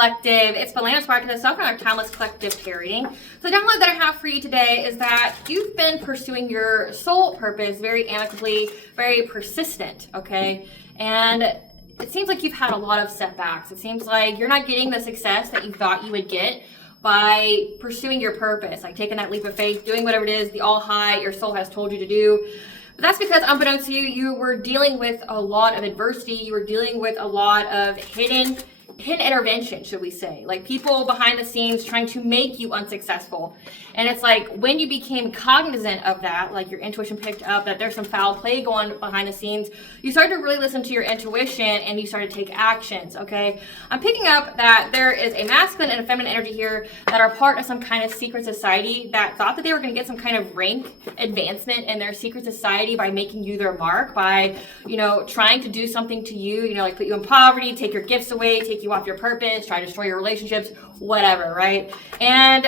Collective. It's Belana Inspired to the Self and our Timeless Collective Tarot reading. So the download that I have for you today is that you've been pursuing your soul purpose very amicably, very persistent, okay? And it seems like you've had a lot of setbacks. It seems like you're not getting the success that you thought you would get by pursuing your purpose, like taking that leap of faith, doing whatever it is, the all high your soul has told you to do. But that's because, unbeknownst to you, you were dealing with a lot of adversity. You were dealing with a lot of hidden intervention, should we say, like people behind the scenes trying to make you unsuccessful. And it's like when you became cognizant of that, like your intuition picked up that there's some foul play going behind the scenes, you started to really listen to your intuition and you started to take actions, okay? I'm picking up that there is a masculine and a feminine energy here that are part of some kind of secret society that thought that they were going to get some kind of rank advancement in their secret society by making you their mark, by, you know, trying to do something to you, you know, like put you in poverty, take your gifts away, take you off your purpose, try to destroy your relationships, whatever, right? And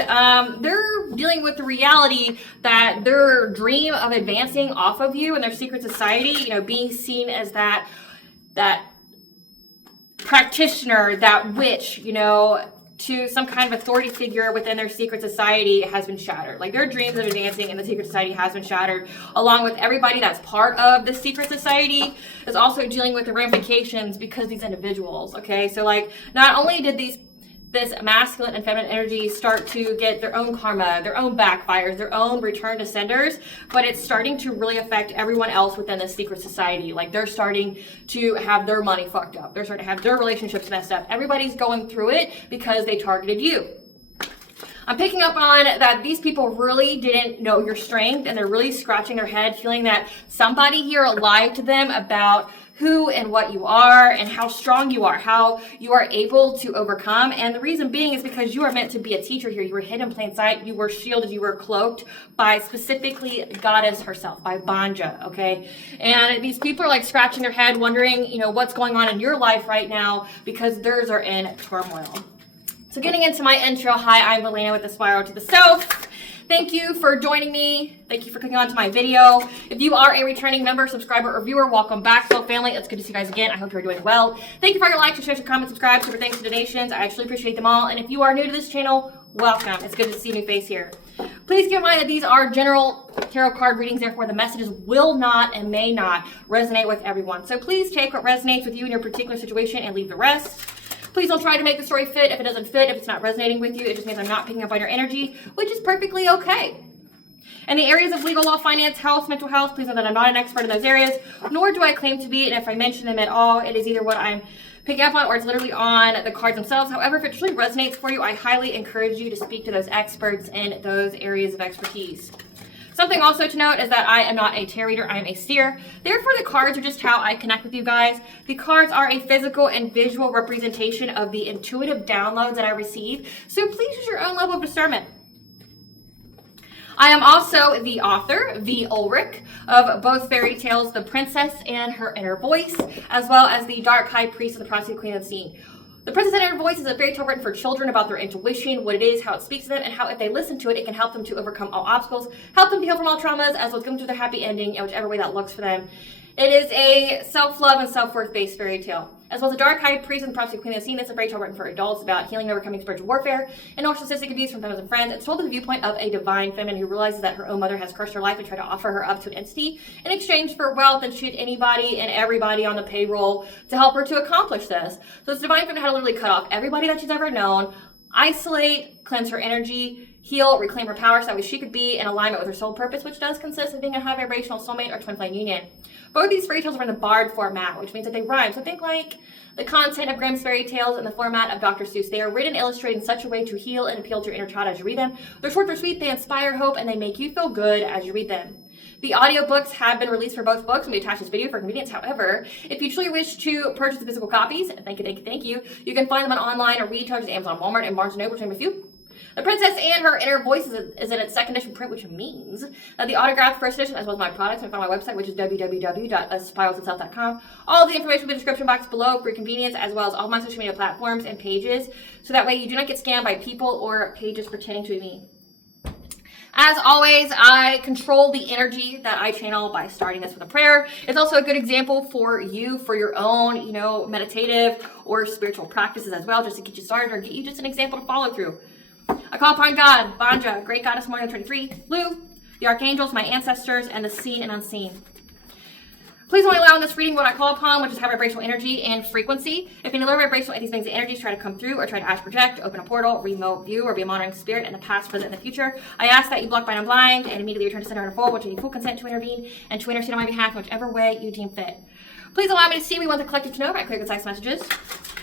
they're dealing with the reality that their dream of advancing off of you and their secret society, you know, being seen as that practitioner, that witch, you know, to some kind of authority figure within their secret society has been shattered. Like their dreams of advancing in the secret society has been shattered, along with everybody that's part of the secret society is also dealing with the ramifications because these individuals, okay? So like not only did this masculine and feminine energy start to get their own karma, their own backfires, their own return to senders, but it's starting to really affect everyone else within the secret society. Like they're starting to have their money fucked up. They're starting to have their relationships messed up. Everybody's going through it because they targeted you. I'm picking up on that these people really didn't know your strength and they're really scratching their head, feeling that somebody here lied to them about who and what you are and how strong you are, how you are able to overcome. And the reason being is because you are meant to be a teacher here. You were hidden in plain sight. You were shielded. You were cloaked by specifically Goddess herself, by Banja, okay? And these people are like scratching their head, wondering, you know, what's going on in your life right now because theirs are in turmoil. So getting into my intro, hi, I'm Elena with the Spiral to the Self. Thank you for joining me. Thank you for clicking on to my video. If you are a returning member, subscriber, or viewer, welcome back, Soul Family. It's good to see you guys again. I hope you're doing well. Thank you for your likes, your shares, your comments, subscribe, super thanks, and donations. I actually appreciate them all. And if you are new to this channel, welcome. It's good to see a new face here. Please keep in mind that these are general tarot card readings, therefore the messages will not and may not resonate with everyone. So please take what resonates with you in your particular situation and leave the rest. Please don't try to make the story fit if it doesn't fit, if it's not resonating with you. It just means I'm not picking up on your energy, which is perfectly okay. In the areas of legal, law, finance, health, mental health, please know that I'm not an expert in those areas, nor do I claim to be, and if I mention them at all, it is either what I'm picking up on or it's literally on the cards themselves. However, if it truly resonates for you, I highly encourage you to speak to those experts in those areas of expertise. Something also to note is that I am not a tarot reader, I am a seer. Therefore, the cards are just how I connect with you guys. The cards are a physical and visual representation of the intuitive downloads that I receive, so please use your own level of discernment. I am also the author, V. Ulrich, of both fairy tales, The Princess and Her Inner Voice, as well as The Dark High Priest and the Prostitute Queen Unseen. The Princess and Her Inner Voice is a fairy tale written for children about their intuition, what it is, how it speaks to them, and how if they listen to it, it can help them to overcome all obstacles, help them to heal from all traumas, as well as come to their happy ending in whichever way that looks for them. It is a self-love and self-worth based fairy tale. As well as The Dark High Priest and the Prostitute Queen Unseen, it's a fairy tale written for adults about healing and overcoming spiritual warfare and narcissistic abuse from family and friends. It's told through the viewpoint of a divine feminine who realizes that her own mother has crushed her life and tried to offer her up to an entity in exchange for wealth, and she had anybody and everybody on the payroll to help her to accomplish this. So this divine feminine had to literally cut off everybody that she's ever known, isolate, cleanse her energy, heal, reclaim her power so that way she could be in alignment with her soul purpose, which does consist of being a high vibrational soulmate or twin flame union. Both of these fairy tales are in the barred format, which means that they rhyme. So think like the content of Grimm's fairy tales in the format of Dr. Seuss. They are written and illustrated in such a way to heal and appeal to your inner child as you read them. They're short, they're sweet, they inspire hope, and they make you feel good as you read them. The audiobooks have been released for both books, and we attach this video for convenience. However, if you truly wish to purchase the physical copies, thank you, you can find them on online or retailers, Amazon, Walmart, and Barnes & Noble, to name a few. The Princess and Her Inner Voice is in its second edition print, which means that the autographed first edition, as well as my products, can be found on my website, which is www.aspiraltotheself.com. All of the information will be in the description box below for your convenience, as well as all my social media platforms and pages, so that way you do not get scammed by people or pages pretending to be me. As always, I control the energy that I channel by starting this with a prayer. It's also a good example for you, for your own, meditative or spiritual practices as well, just to get you started or get you just an example to follow through. I call upon God, Banja, Great Goddess Morning 23, Lu, the archangels, my ancestors, and the seen and unseen. Please only allow in this reading what I call upon, which is high vibrational energy and frequency. If any low vibrational these things and energies try to come through or try to astral project, open a portal, remote view, or be a monitoring spirit in the past, present, and the future, I ask that you block, bind, and blind, and immediately return to center and unfold, which will need full consent to intervene and to intercede on my behalf in whichever way you deem fit. Please allow me to see we want the collective to know by clear, concise messages.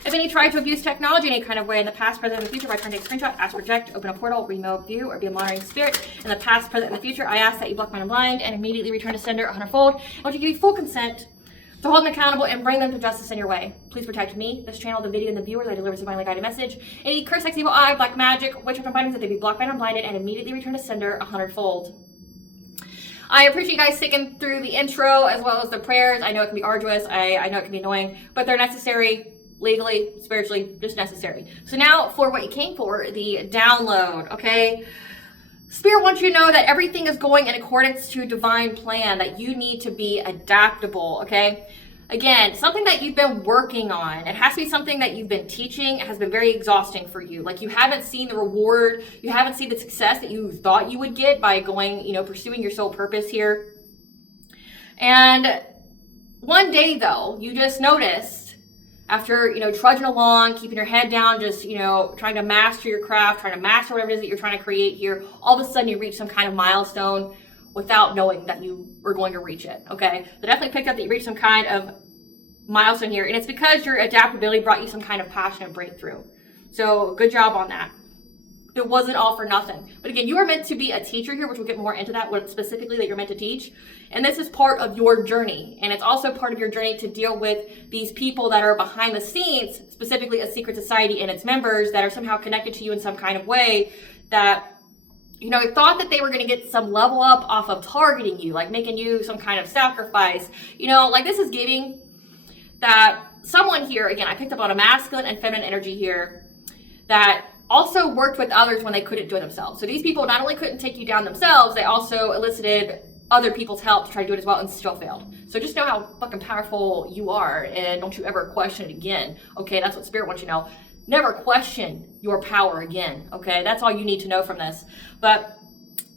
If any try to abuse technology in any kind of way in the past, present, and the future by trying to take a screenshot, astral project, open a portal, remote view, or be a monitoring spirit in the past, present, and the future, I ask that you block, bind, and blind, and immediately return to sender a hundredfold, and which will give you full consent to hold them accountable and bring them to justice in your way. Please protect me, this channel, the video, and the viewers. I deliver a divinely guided message. Any curse, sex, evil eye, black magic, witchcraft, bindings, that they be blocked, bound, and blinded, and immediately return to sender a hundredfold. I appreciate you guys sticking through the intro as well as the prayers. I know it can be arduous. I know it can be annoying, but they're necessary, legally, spiritually, just necessary. So now for what you came for, the download, okay? Spirit wants you to know that everything is going in accordance to divine plan, that you need to be adaptable, okay? Again, something that you've been working on. It has to be something that you've been teaching. It has been very exhausting for you. Like you haven't seen the reward. You haven't seen the success that you thought you would get by going, pursuing your soul purpose here. And one day though, you just noticed after, trudging along, keeping your head down, just, trying to master your craft, trying to master whatever it is that you're trying to create here, all of a sudden you reach some kind of milestone without knowing that you were going to reach it, okay? So definitely picked up that you reached some kind of milestone here, and it's because your adaptability brought you some kind of passion and breakthrough. So good job on that. It wasn't all for nothing. But again, you are meant to be a teacher here, which we'll get more into that, what specifically that you're meant to teach. And this is part of your journey. And it's also part of your journey to deal with these people that are behind the scenes, specifically a secret society and its members that are somehow connected to you in some kind of way that, thought that they were going to get some level up off of targeting you, like making you some kind of sacrifice. Like this is giving that someone here, again, I picked up on a masculine and feminine energy here that also worked with others when they couldn't do it themselves. So these people not only couldn't take you down themselves, they also elicited other people's help to try to do it as well and still failed. So just know how fucking powerful you are and don't you ever question it again. Okay, that's what Spirit wants you to know. Never question your power again. Okay, that's all you need to know from this. But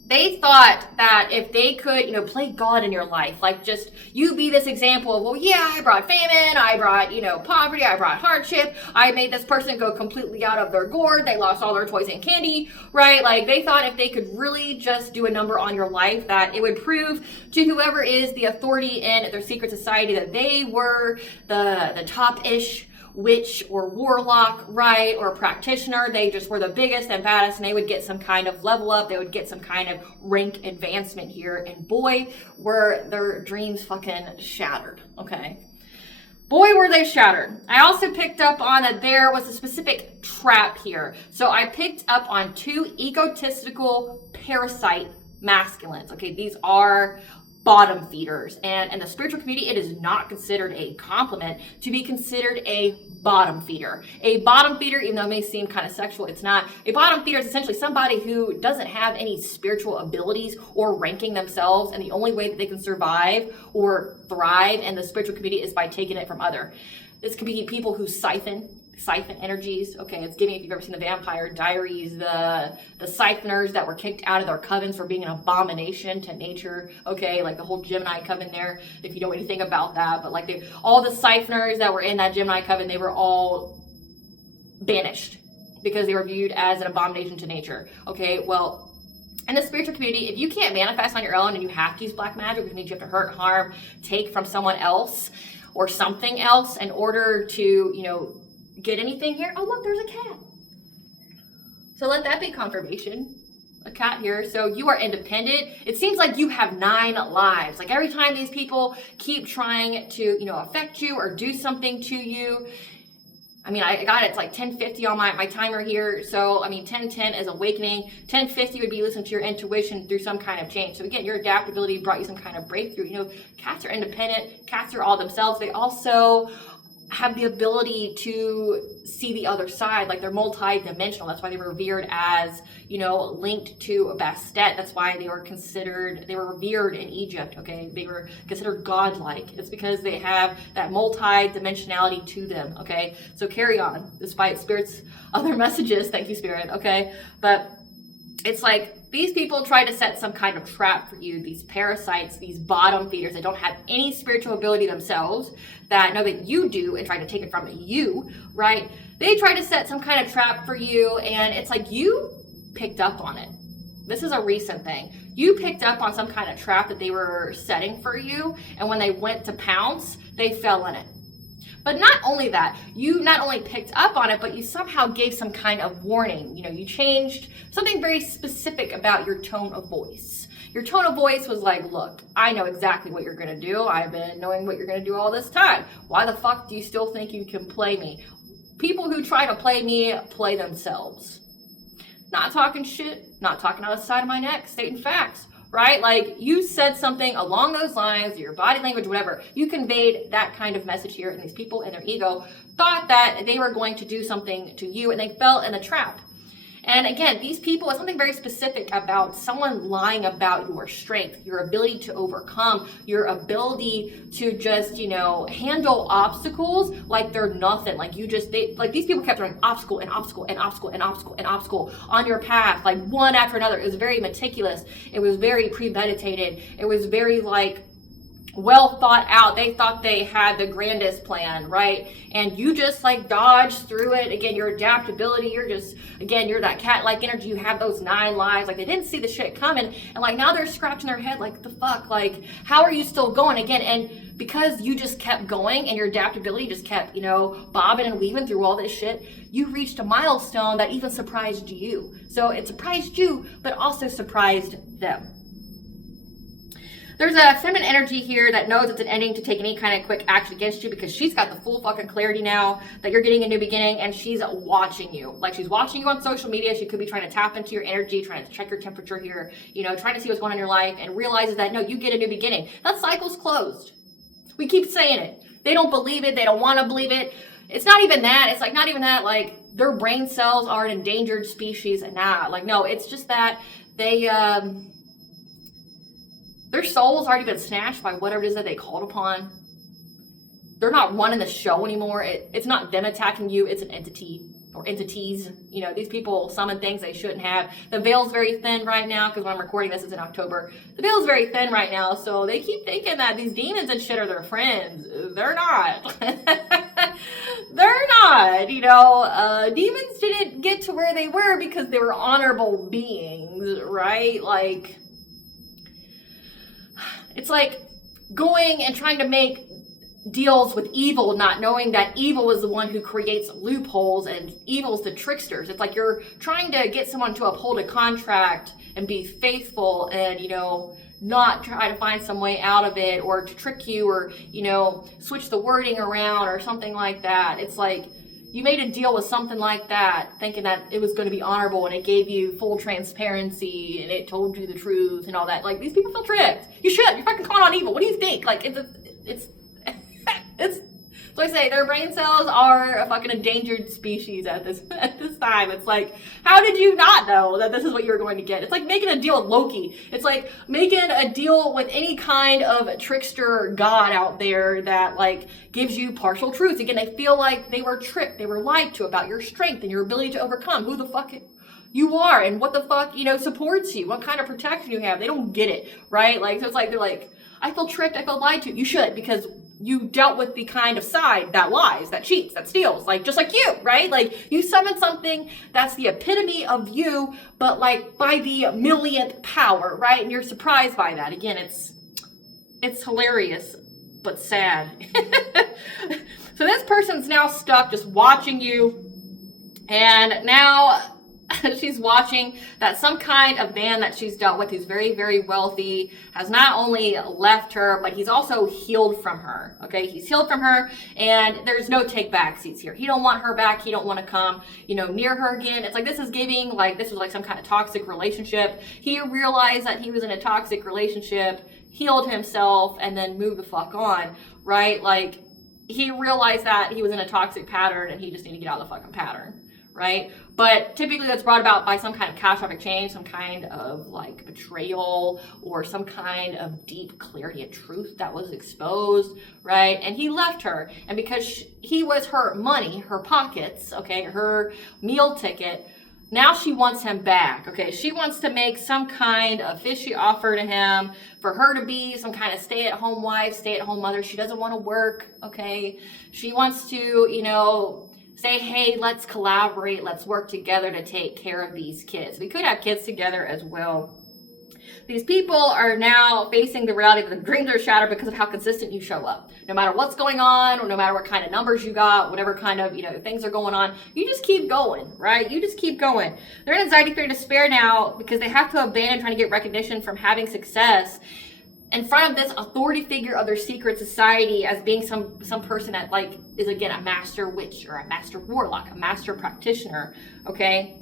they thought that if they could, play God in your life, like just you be this example of, well, yeah, I brought famine, I brought, poverty, I brought hardship, I made this person go completely out of their gourd, they lost all their toys and candy, right? Like they thought if they could really just do a number on your life, that it would prove to whoever is the authority in their secret society that they were the top-ish witch or warlock, right, or practitioner. They just were the biggest and baddest, and they would get some kind of level up. They would get some kind of rank advancement here, and boy, were their dreams fucking shattered, okay? Boy, were they shattered. I also picked up on that there was a specific trap here. So I picked up on two egotistical parasite masculines, okay? These are bottom feeders, and in the spiritual community it is not considered a compliment to be considered a bottom feeder. A bottom feeder, even though it may seem kind of sexual, it's not. A bottom feeder is essentially somebody who doesn't have any spiritual abilities or ranking themselves, and the only way that they can survive or thrive in the spiritual community is by taking it from other. This could be people who siphon energies. Okay, it's giving, if you've ever seen the Vampire Diaries, the siphoners that were kicked out of their covens for being an abomination to nature. Okay, like the whole Gemini coven there, if you know anything about that. But like all the siphoners that were in that Gemini coven, they were all banished because they were viewed as an abomination to nature. Okay, well, in the spiritual community, if you can't manifest on your own and you have to use black magic, which means you have to hurt, harm, take from someone else or something else in order to, get anything here. Oh, look, there's a cat. So let that be confirmation. A cat here. So you are independent. It seems like you have 9 lives. Like every time these people keep trying to, affect you or do something to you. I mean, I got it's like 1050 on my timer here. So, 1010 is awakening. 1050 would be listening to your intuition through some kind of change. So again, your adaptability brought you some kind of breakthrough. Cats are independent. Cats are all themselves. They also have the ability to see the other side. Like, they're multi-dimensional. That's why they were revered as, you know, linked to a Bastet. That's why they were revered in Egypt, okay? They were considered godlike. It's because they have that multi-dimensionality to them, okay? So carry on, despite Spirit's other messages. Thank you, Spirit, okay? But it's like, these people try to set some kind of trap for you, these parasites, these bottom feeders that don't have any spiritual ability themselves, that know that you do and try to take it from you, right? They try to set some kind of trap for you, and it's like you picked up on it. This is a recent thing. You picked up on some kind of trap that they were setting for you, and when they went to pounce, they fell in it. But not only that, you not only picked up on it, but you somehow gave some kind of warning. You know, you changed something very specific about your tone of voice. Your tone of voice was like, look, I know exactly what you're going to do. I've been knowing what you're going to do all this time. Why the fuck do you still think you can play me? People who try to play me play themselves. Not talking shit, not talking out of the side of my neck, stating facts. Right? Like, you said something along those lines, your body language, whatever. You conveyed that kind of message here, and these people in their ego thought that they were going to do something to you, and they fell in a trap. And again, these people, it's something very specific about someone lying about your strength, your ability to overcome, your ability to just, you know, handle obstacles like they're nothing. Like, you just, like, these people kept throwing obstacle and obstacle and obstacle and obstacle and obstacle on your path, like one after another. It was very meticulous. It was very premeditated. It was very, like, well thought out. They thought they had the grandest plan, right? And you just like dodged through it. Again, your adaptability, you're just, again, you're that cat-like energy. You have those 9 lives. Like, they didn't see the shit coming, and like now they're scratching their head like, the fuck, like, how are you still going? Again, and because you just kept going and your adaptability just kept, you know, bobbing and weaving through all this shit, you reached a milestone that even surprised you. So it surprised you, but also surprised them. There's a feminine energy here that knows it's an ending to take any kind of quick action against you, because she's got the full fucking clarity now that you're getting a new beginning, and she's watching you. Like, she's watching you on social media. She could be trying to tap into your energy, trying to check your temperature here, you know, trying to see what's going on in your life, and realizes that, no, you get a new beginning. That cycle's closed. We keep saying it. They don't believe it. They don't want to believe it. It's not even that. It's like, not even that, like, their brain cells are an endangered species. Nah, like, no, it's just that they, their soul's already been snatched by whatever it is that they called upon. They're not running the show anymore. It's not them attacking you. It's an entity or entities. You know, these people summon things they shouldn't have. The veil's very thin right now, because when I'm recording this, it's in October. The veil's very thin right now, so they keep thinking that these demons and shit are their friends. They're not. They're not. You know, demons didn't get to where they were because they were honorable beings, right? Like, it's like going and trying to make deals with evil, not knowing that evil is the one who creates loopholes, and evil's the tricksters. It's like you're trying to get someone to uphold a contract and be faithful and, you know, not try to find some way out of it, or to trick you, or, you know, switch the wording around or something like that. It's like you made a deal with something like that, thinking that it was going to be honorable, and it gave you full transparency, and it told you the truth and all that. Like, these people feel tricked. You should. You're fucking calling on evil. What do you think? Like, it's so I say their brain cells are a fucking endangered species at this time. It's like, how did you not know that this is what you were going to get? It's like making a deal with Loki. It's like making a deal with any kind of trickster god out there that, like, gives you partial truths. Again, they feel like they were tricked, they were lied to about your strength and your ability to overcome who the fuck you are and what the fuck, you know, supports you, what kind of protection you have. They don't get it, right? Like, so it's like, they're like, I feel tricked, I feel lied to. You should, because you dealt with the kind of side that lies, that cheats, that steals, like, just like you, right? Like, you summon something that's the epitome of you, but like by the millionth power, right? And you're surprised by that. Again, it's hilarious, but sad. So this person's now stuck just watching you, and now she's watching that some kind of man that she's dealt with who's very, very wealthy has not only left her, but he's also healed from her. Okay, he's healed from her, and there's no take backsies here. He don't want her back. He don't want to come, you know, near her again. It's like this is giving, like, this was like some kind of toxic relationship. He realized that he was in a toxic relationship, healed himself, and then moved the fuck on, right? Like, he realized that he was in a toxic pattern and he just needed to get out of the fucking pattern, right? But typically that's brought about by some kind of catastrophic change, some kind of like betrayal, or some kind of deep clarity of truth that was exposed, right? And he left her, and because he was her money, her pockets, okay, her meal ticket, now she wants him back, okay? She wants to make some kind of fishy offer to him for her to be some kind of stay-at-home wife, stay-at-home mother. She doesn't want to work, okay? She wants to, you know, say, hey, let's collaborate, let's work together to take care of these kids. We could have kids together as well. These people are now facing the reality that the dreams are shattered because of how consistent you show up. No matter what's going on, or no matter what kind of numbers you got, whatever kind of, you know, things are going on, you just keep going, right? You just keep going. They're in anxiety, fear, and despair now because they have to abandon trying to get recognition from having success in front of this authority figure of their secret society as being some person that like is again a master witch or a master warlock, a master practitioner, okay?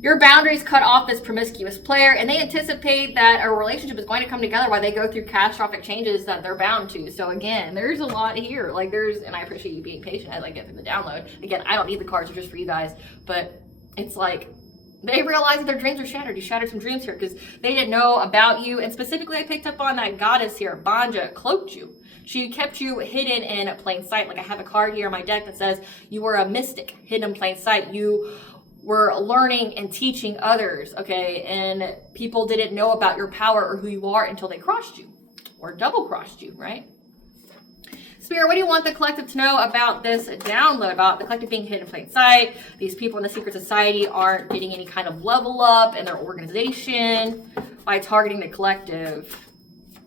Your boundaries cut off this promiscuous player, and they anticipate that a relationship is going to come together while they go through catastrophic changes that they're bound to. So again, there's a lot here. Like and I appreciate you being patient as I get through the download. Again, I don't need the cards, they're just for you guys, but it's like, they realize that their dreams are shattered. You shattered some dreams here because they didn't know about you. And specifically, I picked up on that goddess here, Banja, cloaked you. She kept you hidden in plain sight. Like I have a card here in my deck that says you were a mystic, hidden in plain sight. You were learning and teaching others, okay? And people didn't know about your power or who you are until they crossed you or double crossed you, right? Spirit, what do you want the collective to know about this download, about the collective being hidden in plain sight? These people in the secret society aren't getting any kind of level up in their organization by targeting the collective.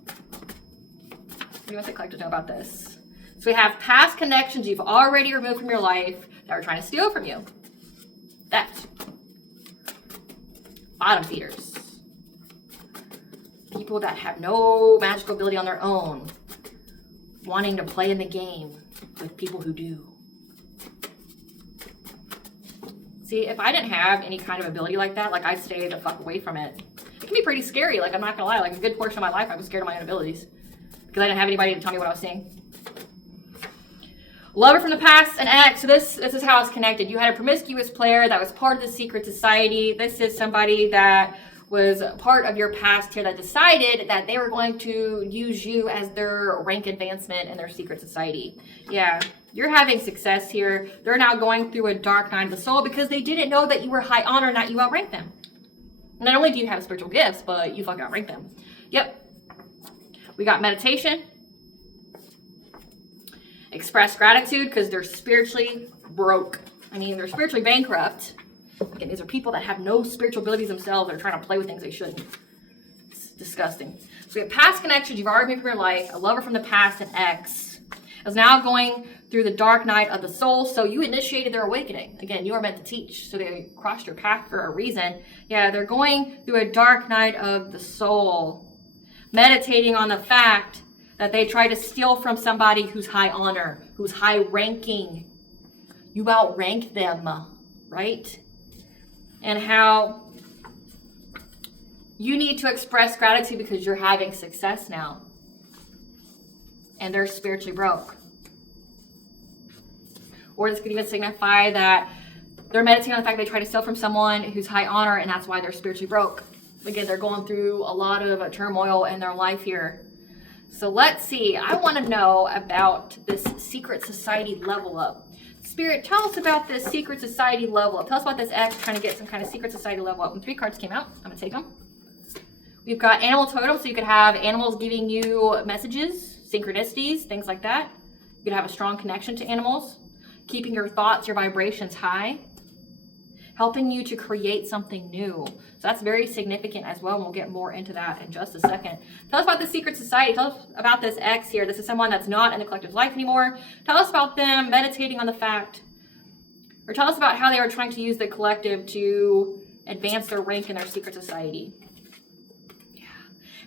What do you want the collective to know about this? So we have past connections you've already removed from your life that are trying to steal from you. Theft. Bottom feeders. People that have no magical ability on their own, wanting to play in the game with people who do. See, if I didn't have any kind of ability like that, like I'd stay the fuck away from it. It can be pretty scary, like I'm not gonna lie, like a good portion of my life I was scared of my own abilities because I didn't have anybody to tell me what I was seeing. Lover from the past, an ex. So this is how it's connected. You had a promiscuous player that was part of the secret society. This is somebody that was part of your past here that decided that they were going to use you as their rank advancement in their secret society. Yeah, you're having success here. They're now going through a dark night of the soul because they didn't know that you were high honor and that you outranked them. Not only do you have spiritual gifts, but you fucking outrank them. Yep. We got meditation. Express gratitude because they're spiritually broke. I mean, they're spiritually bankrupt. Again, these are people that have no spiritual abilities themselves. They're trying to play with things they shouldn't. It's disgusting. So we have past connections you've already made from your life, a lover from the past, an ex, is now going through the dark night of the soul. So you initiated their awakening. Again, you are meant to teach. So they crossed your path for a reason. Yeah, they're going through a dark night of the soul, meditating on the fact that they try to steal from somebody who's high honor, who's high ranking. You outrank them, right? And how you need to express gratitude because you're having success now. And they're spiritually broke. Or this could even signify that they're meditating on the fact they try to steal from someone who's high honor and that's why they're spiritually broke. Again, they're going through a lot of turmoil in their life here. So let's see. I want to know about this secret society level up. Spirit, tell us about this secret society level up. Tell us about this ex trying to get some kind of secret society level up. And 3 cards came out. I'm going to take them. We've got animal totem, so you could have animals giving you messages, synchronicities, things like that. You could have a strong connection to animals, keeping your thoughts, your vibrations high, helping you to create something new. So that's very significant as well, and we'll get more into that in just a second. Tell us about the secret society. Tell us about this ex here. This is someone that's not in the collective's life anymore. Tell us about them meditating on the fact, or tell us about how they were trying to use the collective to advance their rank in their secret society. Yeah.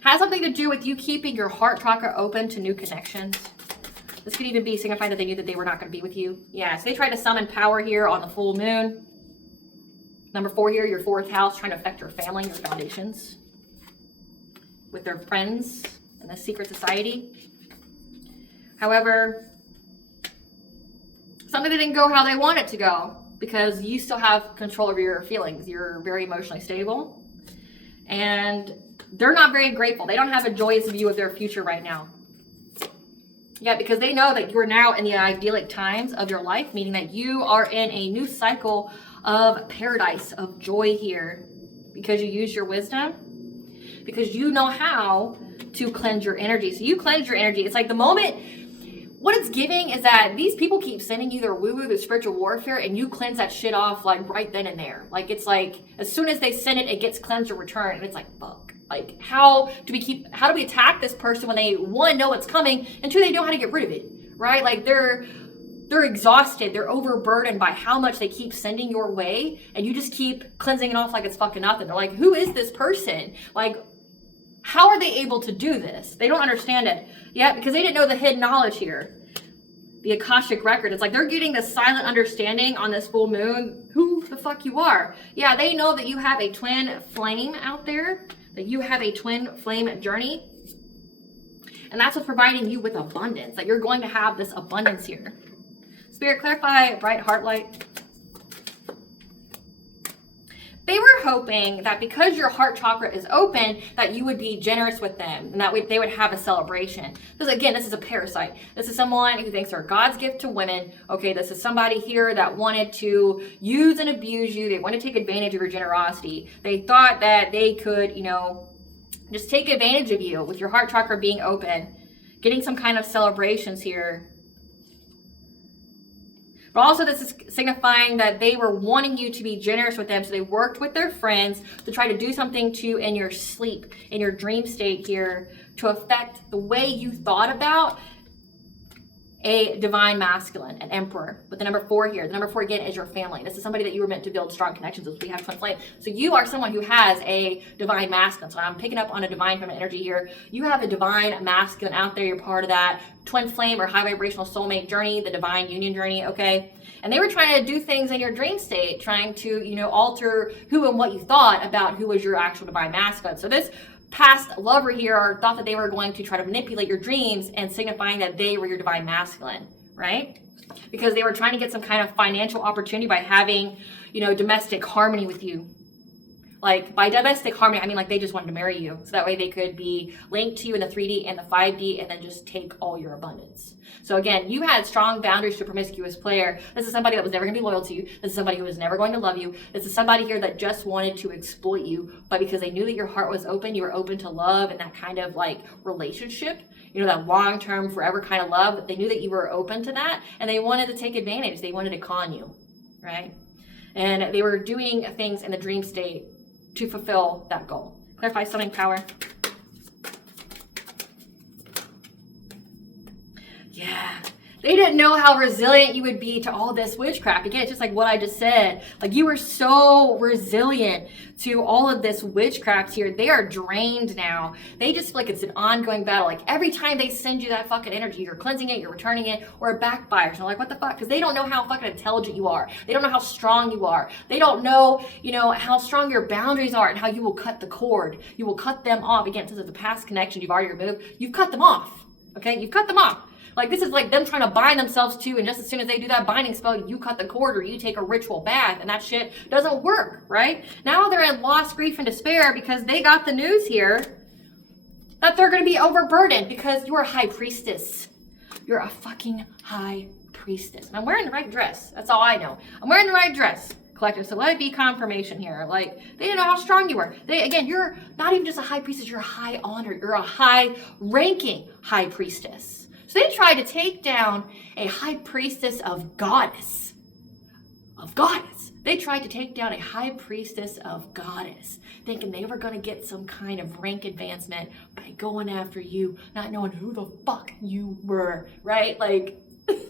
Has something to do with you keeping your heart chakra open to new connections. This could even be signifying that they knew that they were not going to be with you. Yeah, so they tried to summon power here on the full moon. Number 4 here, your 4th house, trying to affect your family, your foundations, with their friends in the secret society. However, something didn't go how they want it to go because you still have control over your feelings. You're very emotionally stable. And they're not very grateful. They don't have a joyous view of their future right now. Yeah, because they know that you're now in the idyllic times of your life, meaning that you are in a new cycle of paradise, of joy here, because you use your wisdom, because you know how to cleanse your energy. So you cleanse your energy. It's like the moment, what it's giving is that these people keep sending you their woo-woo, their spiritual warfare, and you cleanse that shit off like right then and there. Like it's like as soon as they send it, it gets cleansed or returned, and it's like fuck. Like how do we attack this person when they one know what's coming and two they know how to get rid of it, right? Like they're exhausted, they're overburdened by how much they keep sending your way, and you just keep cleansing it off like it's fucking nothing. They're like, who is this person? Like, how are they able to do this? They don't understand it. Yeah, because they didn't know the hidden knowledge here. The Akashic record. It's like they're getting the silent understanding on this full moon who the fuck you are. Yeah, they know that you have a twin flame out there, that you have a twin flame journey. And that's what's providing you with abundance, that you're going to have this abundance here. Spirit, clarify bright heart light. They were hoping that because your heart chakra is open, that you would be generous with them and that they would have a celebration. Because again, this is a parasite. This is someone who thinks they're God's gift to women. Okay, this is somebody here that wanted to use and abuse you. They want to take advantage of your generosity. They thought that they could, just take advantage of you with your heart chakra being open, getting some kind of celebrations here. But also this is signifying that they were wanting you to be generous with them. So they worked with their friends to try to do something to you in your sleep, in your dream state here, to affect the way you thought about a divine masculine, an emperor, with the number 4 here. The number 4 again is your family. This is somebody that you were meant to build strong connections with. We have twin flame. So you are someone who has a divine masculine. So I'm picking up on a divine feminine energy here. You have a divine masculine out there. You're part of that twin flame or high vibrational soulmate journey, the divine union journey, okay? And they were trying to do things in your dream state, trying to, alter who and what you thought about who was your actual divine masculine. So this past lover here thought that they were going to try to manipulate your dreams and signifying that they were your divine masculine, right? Because they were trying to get some kind of financial opportunity by having, domestic harmony with you. Like by domestic harmony, I mean like they just wanted to marry you. So that way they could be linked to you in the 3D and the 5D and then just take all your abundance. So again, you had strong boundaries to a promiscuous player. This is somebody that was never going to be loyal to you. This is somebody who was never going to love you. This is somebody here that just wanted to exploit you. But because they knew that your heart was open, you were open to love and that kind of like relationship, that long-term forever kind of love. They knew that you were open to that and they wanted to take advantage. They wanted to con you, right? And they were doing things in the dream state to fulfill that goal. Clarify summoning power. Yeah. They didn't know how resilient you would be to all this witchcraft. Again, it's just like what I just said. Like you were so resilient to all of this witchcraft here. They are drained now. They just feel like it's an ongoing battle. Like every time they send you that fucking energy, you're cleansing it, you're returning it, or it backfires. So like, what the fuck? Because they don't know how fucking intelligent you are. They don't know how strong you are. They don't know, how strong your boundaries are and how you will cut the cord. You will cut them off. Again, since it's a past connection you've already removed, you've cut them off. Okay? You've cut them off. Like this is like them trying to bind themselves to, and just as soon as they do that binding spell, you cut the cord or you take a ritual bath, and that shit doesn't work, right? Now they're in loss, grief, and despair because they got the news here that they're going to be overburdened because you're a high priestess. You're a fucking high priestess. And I'm wearing the right dress. That's all I know. I'm wearing the right dress, collective. So let it be confirmation here. Like they didn't know how strong you were. Again, you're not even just a high priestess. You're a high honored. You're a high ranking high priestess. So they tried to take down a high priestess of goddess. They tried to take down a high priestess of goddess, thinking they were going to get some kind of rank advancement by going after you, not knowing who the fuck you were, right? Like, imagine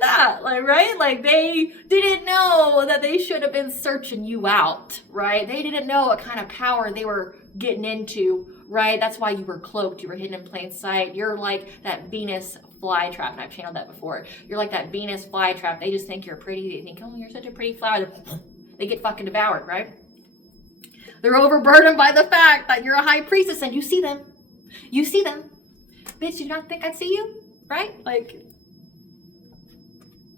that, right? Like they didn't know that they should have been searching you out, right? They didn't know what kind of power they were getting into, right? That's why you were cloaked. You were hidden in plain sight. You're like that Venus flytrap, and I've channeled that before. You're like that Venus flytrap. They just think you're pretty. They think, oh, you're such a pretty flower. They get fucking devoured, right? They're overburdened by the fact that you're a high priestess, and you see them. bitch, you not think I'd see you? Right? Like,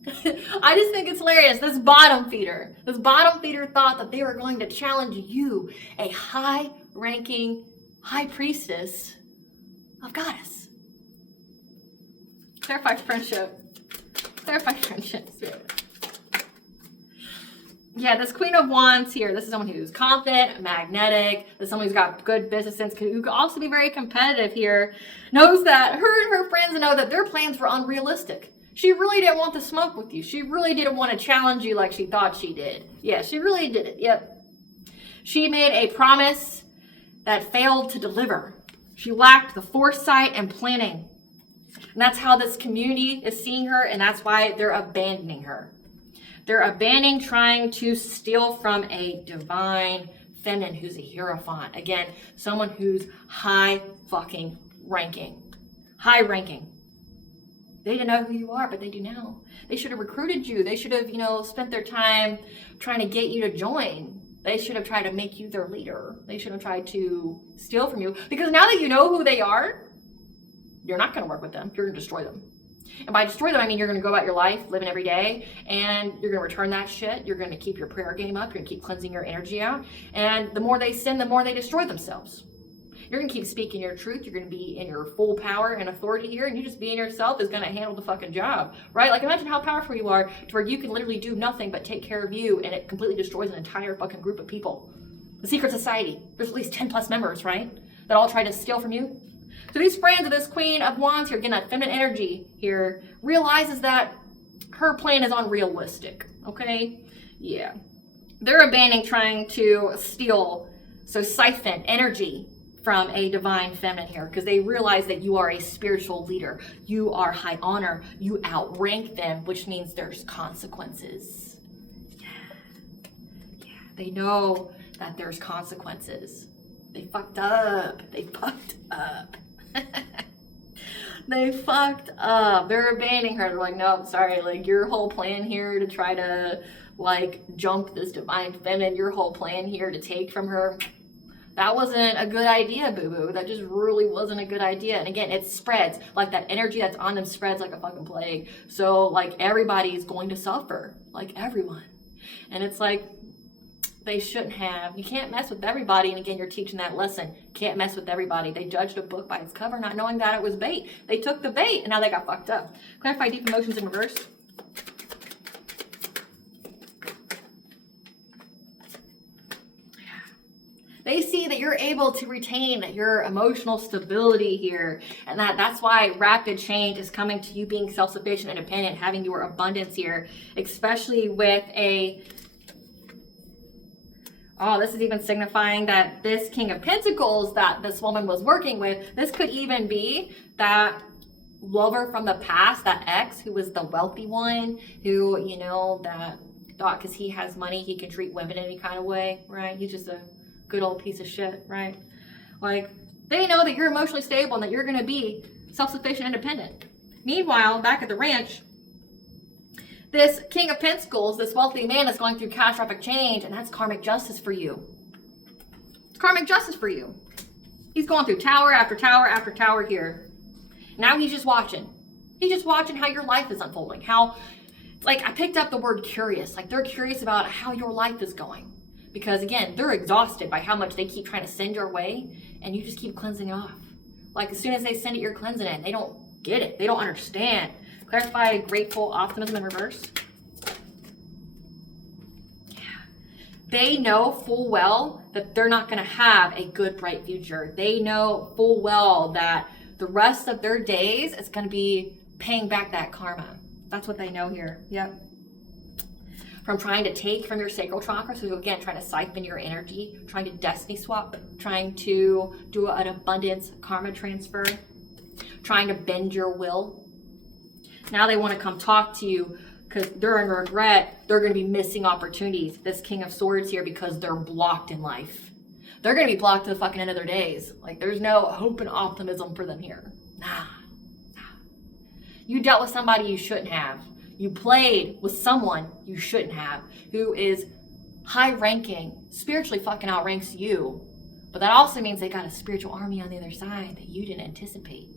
I just think it's hilarious. This bottom feeder thought that they were going to challenge you, a high-ranking high priestess of goddess. Clarify friendship. Clarify friendship. Yeah, this Queen of Wands here, this is someone who's confident, magnetic, this is someone who's got good business sense, who could also be very competitive here, knows that her and her friends know that their plans were unrealistic. She really didn't want to smoke with you. She really didn't want to challenge you like she thought she did. Yeah, she really did it. Yep. She made a promise that failed to deliver. She lacked the foresight and planning. And that's how this community is seeing her, and that's why they're abandoning her. They're abandoning trying to steal from a divine feminine who's a hierophant. Again, someone who's high fucking ranking. High ranking. They didn't know who you are, but they do now. They should have recruited you. They should have, spent their time trying to get you to join. They should have tried to make you their leader. They should have tried to steal from you. Because now that you know who they are, you're not going to work with them. You're going to destroy them. And by destroy them, I mean you're going to go about your life, living every day, and you're going to return that shit. You're going to keep your prayer game up. You're going to keep cleansing your energy out. And the more they sin, the more they destroy themselves. You're going to keep speaking your truth. You're going to be in your full power and authority here, and you just being yourself is going to handle the fucking job, right? Like, imagine how powerful you are to where you can literally do nothing but take care of you, and it completely destroys an entire fucking group of people. The secret society. There's at least 10 plus members, right? That all try to steal from you. So these friends of this Queen of Wands here, again, that feminine energy here, realizes that her plan is unrealistic, okay? Yeah. They're abandoning trying to steal, so siphon energy from a divine feminine here, because they realize that you are a spiritual leader. You are high honor. You outrank them, which means there's consequences. Yeah. They know that there's consequences. They fucked up. They fucked up. They fucked up. They're abandoning her. They're like, no, sorry, like your whole plan here to try to like jump this divine feminine, your whole plan here to take from her, that wasn't a good idea, boo-boo. That just really wasn't a good idea. And again, it spreads. Like that energy that's on them spreads like a fucking plague. So like everybody is going to suffer. Like everyone. And it's like, they shouldn't have. You can't mess with everybody. And again, you're teaching that lesson. Can't mess with everybody. They judged a book by its cover, not knowing that it was bait. They took the bait, and now they got fucked up. Clarify deep emotions in reverse. They see that you're able to retain your emotional stability here, and that's why rapid change is coming to you being self-sufficient, independent, having your abundance here, especially with a... Oh, this is even signifying that this King of Pentacles that this woman was working with, this could even be that lover from the past, that ex who was the wealthy one, who, that thought because he has money, he can treat women any kind of way, right? He's just a good old piece of shit, right? Like, they know that you're emotionally stable and that you're going to be self-sufficient, independent. Meanwhile, back at the ranch, this King of Pentacles, this wealthy man is going through catastrophic change, and that's karmic justice for you. It's karmic justice for you. He's going through tower after tower after tower here. Now he's just watching. He's just watching how your life is unfolding. How, like, I picked up the word curious. Like, they're curious about how your life is going. Because, again, they're exhausted by how much they keep trying to send your way, and you just keep cleansing it off. Like, as soon as they send it, you're cleansing it. They don't get it. They don't understand. Clarify grateful optimism in reverse. Yeah. They know full well that they're not going to have a good, bright future. They know full well that the rest of their days is going to be paying back that karma. That's what they know here. Yep. From trying to take from your sacral chakra, so again, trying to siphon your energy, trying to destiny swap, trying to do an abundance karma transfer, trying to bend your will. Now they want to come talk to you because they're in regret. They're going to be missing opportunities. This King of Swords here, because they're blocked in life. They're going to be blocked to the fucking end of their days. Like, there's no hope and optimism for them here. Nah. You dealt with somebody you shouldn't have. You played with someone you shouldn't have, who is high ranking, spiritually fucking outranks you. But that also means they got a spiritual army on the other side that you didn't anticipate.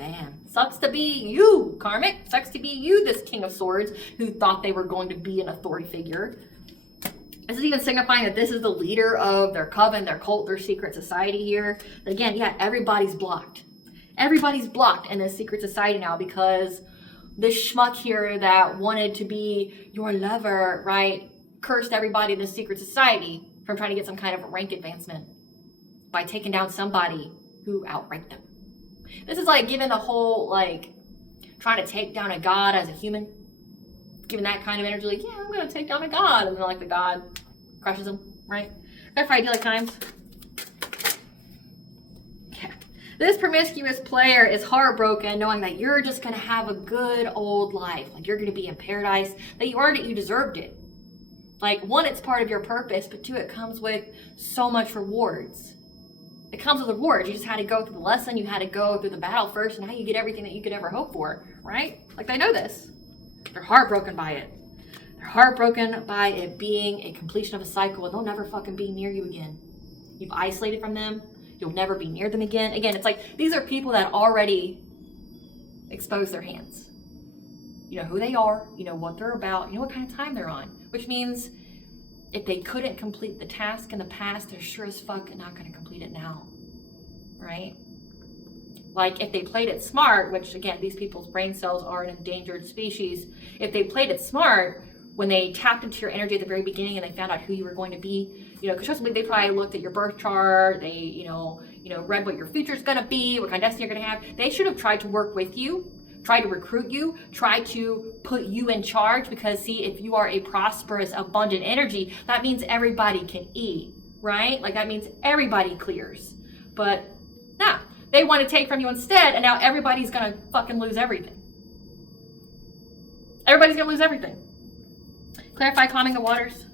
Damn. Sucks to be you, karmic. Sucks to be you, this King of Swords, who thought they were going to be an authority figure. This is even signifying that this is the leader of their coven, their cult, their secret society here. But again, yeah, everybody's blocked. Everybody's blocked in this secret society now because this schmuck here that wanted to be your lover, right, cursed everybody in this secret society from trying to get some kind of rank advancement by taking down somebody who outranked them. This is like giving the whole, like, trying to take down a god as a human. Giving that kind of energy, like, yeah, I'm going to take down a god. And then, like, the god crushes him, right? That's for idyllic times. Yeah. This promiscuous player is heartbroken knowing that you're just going to have a good old life. Like, you're going to be in paradise. That you earned it, you deserved it. Like, one, it's part of your purpose, but two, it comes with so much rewards. It comes with rewards. You just had to go through the lesson. You had to go through the battle first, and now you get everything that you could ever hope for, right? Like, they know this. They're heartbroken by it. They're heartbroken by it being a completion of a cycle, and they'll never fucking be near you again. You've isolated from them. You'll never be near them again. Again, it's like these are people that already expose their hands. You know who they are. You know what they're about. You know what kind of time they're on. Which means if they couldn't complete the task in the past, they're sure as fuck not going to complete it now. Right? Like, if they played it smart, which, again, these people's brain cells are an endangered species. If they played it smart, when they tapped into your energy at the very beginning and they found out who you were going to be, you know, because trust me, they probably looked at your birth chart, they, you know, read what your future's going to be, what kind of destiny you're going to have. They should have tried to work with you, tried to recruit you, tried to put you in charge, because, see, if you are a prosperous, abundant energy, that means everybody can eat, right? Like, that means everybody clears. But, nah. They want to take from you instead, and now everybody's going to fucking lose everything. Everybody's going to lose everything. Clarify calming the waters.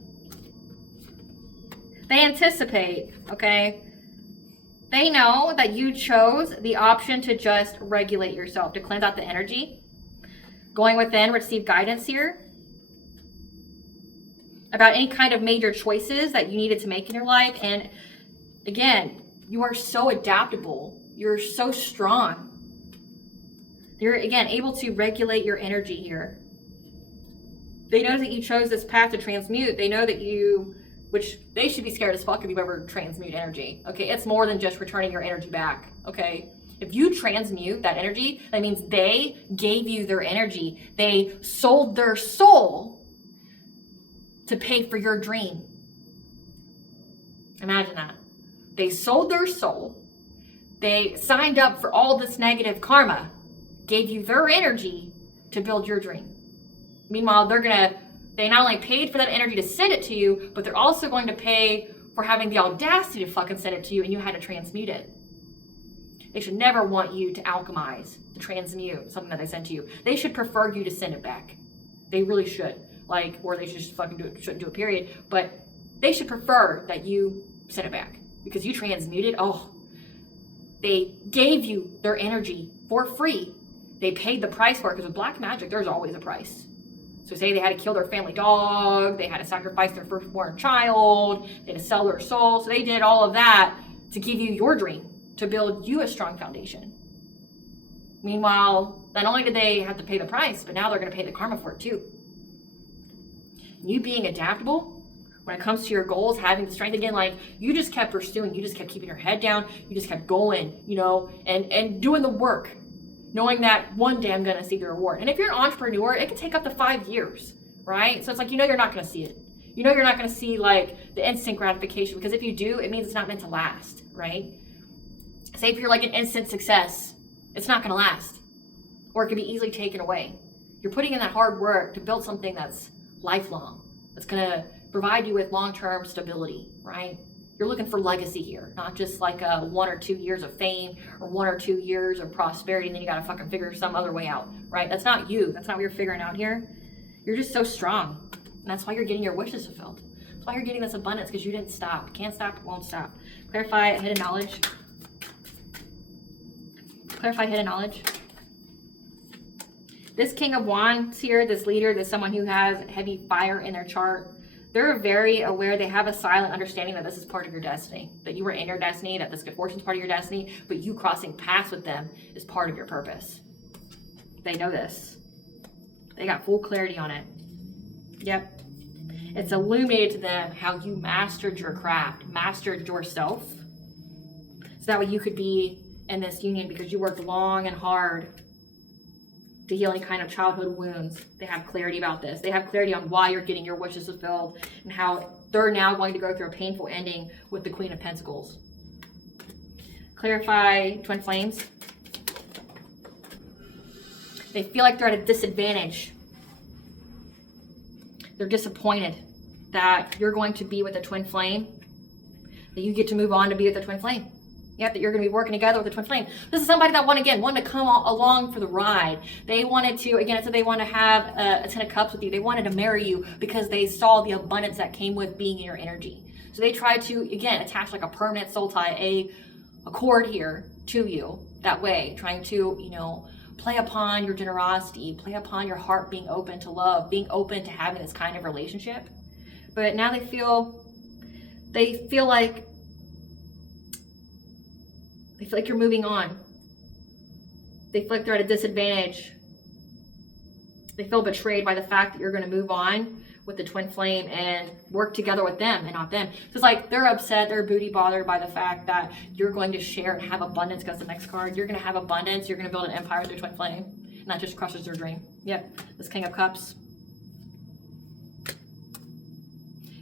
They anticipate, okay? They know that you chose the option to just regulate yourself, to cleanse out the energy. Going within, receive guidance here about any kind of major choices that you needed to make in your life. And again, you are so adaptable. You're so strong. You're, again, able to regulate your energy here. They know that you chose this path to transmute. They know that you, which they should be scared as fuck if you ever transmute energy. Okay, it's more than just returning your energy back. Okay, if you transmute that energy, that means they gave you their energy. They sold their soul to pay for your dream. Imagine that. They sold their soul. They signed up for all this negative karma, gave you their energy to build your dream. Meanwhile, they not only paid for that energy to send it to you, but they're also going to pay for having the audacity to fucking send it to you, and you had to transmute it. They should never want you to alchemize, to transmute something that they sent to you. They should prefer you to send it back. They really should. Like, or they should just fucking do it, shouldn't do it, period. But they should prefer that you send it back, because you transmuted. Oh, they gave you their energy for free. They paid the price for it, because with black magic, there's always a price. So say they had to kill their family dog, they had to sacrifice their firstborn child, they had to sell their soul. So they did all of that to give you your dream, to build you a strong foundation. Meanwhile, not only did they have to pay the price, but now they're going to pay the karma for it too. You being adaptable, when it comes to your goals, having the strength, again, like, you just kept pursuing, you just kept keeping your head down, you just kept going, and doing the work, knowing that one day I'm going to see the reward. And if you're an entrepreneur, it can take up to 5 years, right? So it's like, you're not going to see it. You're not going to see, like, the instant gratification, because if you do, it means it's not meant to last, right? Say if you're like an instant success, it's not going to last, or it can be easily taken away. You're putting in that hard work to build something that's lifelong, that's going to provide you with long-term stability, right? You're looking for legacy here, not just like 1 or 2 years of fame or 1 or 2 years of prosperity, and then you got to fucking figure some other way out, right? That's not you. That's not what you're figuring out here. You're just so strong, and that's why you're getting your wishes fulfilled. That's why you're getting this abundance, because you didn't stop. Can't stop, won't stop. Clarify hidden knowledge. Clarify hidden knowledge. This King of Wands here, this leader, this someone who has heavy fire in their chart, they're very aware. They have a silent understanding that this is part of your destiny, that you were in your destiny, that this good fortune is part of your destiny, but you crossing paths with them is part of your purpose. They know this. They got full clarity on it. Yep. It's illuminated to them how you mastered your craft, mastered yourself. So that way you could be in this union because you worked long and hard to heal any kind of childhood wounds. They have clarity about this. They have clarity on why you're getting your wishes fulfilled and how they're now going to go through a painful ending with the Queen of Pentacles. Clarify twin flames. They feel like they're at a disadvantage. They're disappointed that you're going to be with a twin flame, that you get to move on to be with a twin flame. Yep, that you're going to be working together with a twin flame. This is somebody that wanted to come along for the ride. They wanted to, again, so they want to have a 10 of cups with you. They wanted to marry you because they saw the abundance that came with being in your energy. So they tried to, again, attach like a permanent soul tie, a cord here to you that way, trying to, play upon your generosity, play upon your heart being open to love, being open to having this kind of relationship. But now they feel like you're moving on. They feel like they're at a disadvantage. They feel betrayed by the fact that you're going to move on with the twin flame and work together with them and not them. So it's like they're upset, they're booty bothered by the fact that you're going to share and have abundance, because the next card, you're going to have abundance, you're going to build an empire with your twin flame. And that just crushes their dream. Yep, this King of Cups.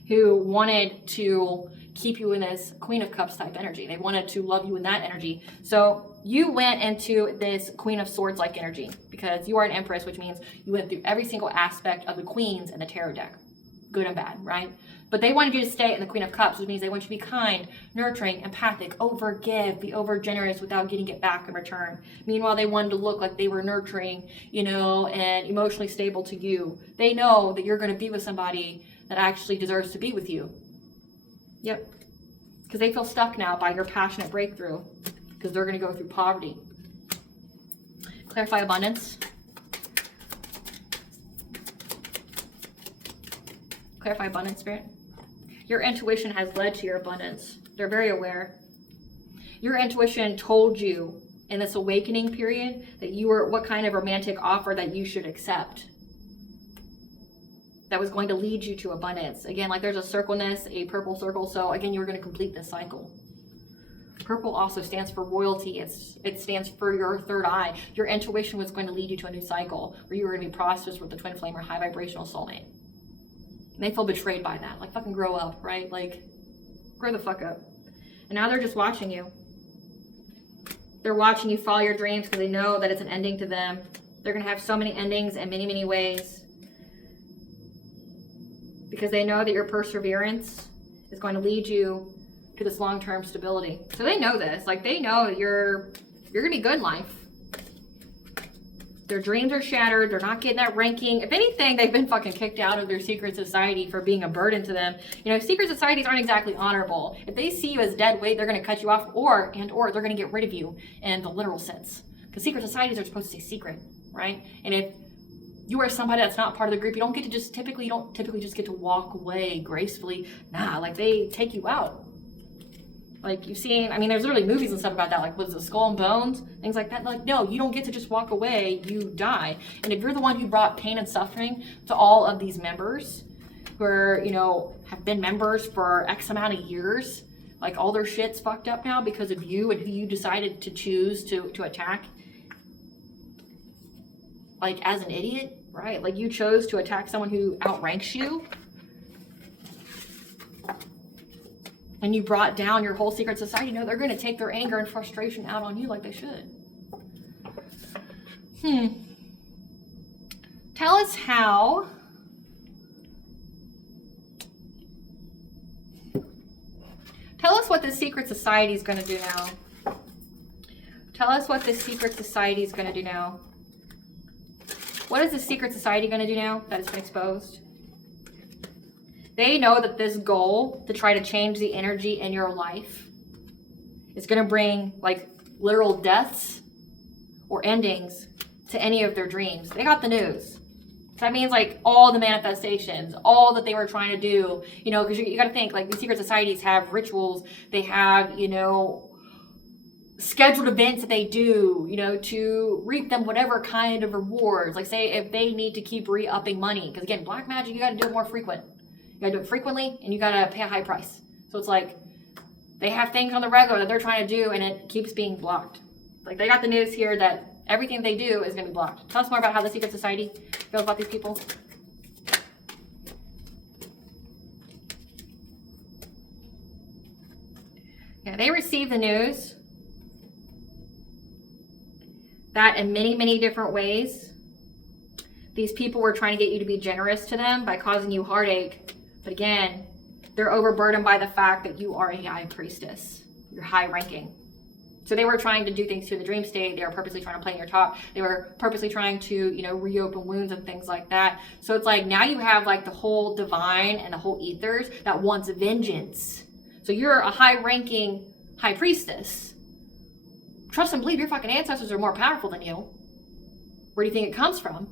Who wanted to keep you in this Queen of Cups type energy. They wanted to love you in that energy. So you went into this Queen of Swords like energy because you are an Empress, which means you went through every single aspect of the Queens in the tarot deck, good and bad, right? But they wanted you to stay in the Queen of Cups, which means they want you to be kind, nurturing, empathic, overgive, be over generous without getting it back in return. Meanwhile, they wanted to look like they were nurturing, and emotionally stable to you. They know that you're going to be with somebody that actually deserves to be with you. Yep. Because they feel stuck now by your passionate breakthrough, because they're going to go through poverty. Clarify abundance. Clarify abundance, Spirit. Your intuition has led to your abundance. They're very aware. Your intuition told you in this awakening period that you were what kind of romantic offer that you should accept, that was going to lead you to abundance. Again, like there's a circleness, a purple circle. So again, you're going to complete this cycle. Purple also stands for royalty. It stands for your third eye. Your intuition was going to lead you to a new cycle where you were going to be prosperous with the twin flame or high vibrational soulmate. And they feel betrayed by that. Like, fucking grow up, right? Like, grow the fuck up. And now they're just watching you. They're watching you follow your dreams because they know that it's an ending to them. They're going to have so many endings in many, many ways, because they know that your perseverance is going to lead you to this long-term stability. So they know this. Like, they know that you're going to be good in life. Their dreams are shattered. They're not getting that ranking. If anything, they've been fucking kicked out of their secret society for being a burden to them. Secret societies aren't exactly honorable. If they see you as dead weight, they're going to cut you off, or they're going to get rid of you in the literal sense. Because secret societies are supposed to stay secret, right? And if you are somebody that's not part of the group, you don't typically just get to walk away gracefully. Nah, like they take you out. Like you've seen, there's literally movies and stuff about that, like was it Skull and Bones, things like that. Like, no, you don't get to just walk away, you die. And if you're the one who brought pain and suffering to all of these members who are, have been members for X amount of years, like all their shit's fucked up now because of you and who you decided to choose to attack. Like as an idiot, right? Like you chose to attack someone who outranks you. And you brought down your whole secret society. They're going to take their anger and frustration out on you like they should. Tell us how. Tell us what the secret society is going to do now. Tell us what the secret society is going to do now. What is the secret society going to do now that has been exposed? They know that this goal to try to change the energy in your life is going to bring like literal deaths or endings to any of their dreams. They got the news. So that means like all the manifestations, all that they were trying to do, you know, because you got to think like these secret societies have rituals, they have, you know, scheduled events that they do, you know, to reap them whatever kind of rewards. Like say if they need to keep re-upping money, because again, black magic, you got to do it more frequent. You got to do it frequently and you got to pay a high price. So it's like they have things on the regular that they're trying to do and it keeps being blocked. Like they got the news here that everything they do is going to be blocked. Tell us more about how the secret society feels about these people. Yeah, they receive the news that in many, many different ways, these people were trying to get you to be generous to them by causing you heartache. But again, they're overburdened by the fact that you are a high priestess. You're high ranking. So they were trying to do things to the dream state. They were purposely trying to play in your top. They were purposely trying to, you know, reopen wounds and things like that. So it's like now you have like the whole divine and the whole ethers that wants vengeance. So you're a high-ranking high priestess. Trust and believe your fucking ancestors are more powerful than you. Where do you think it comes from?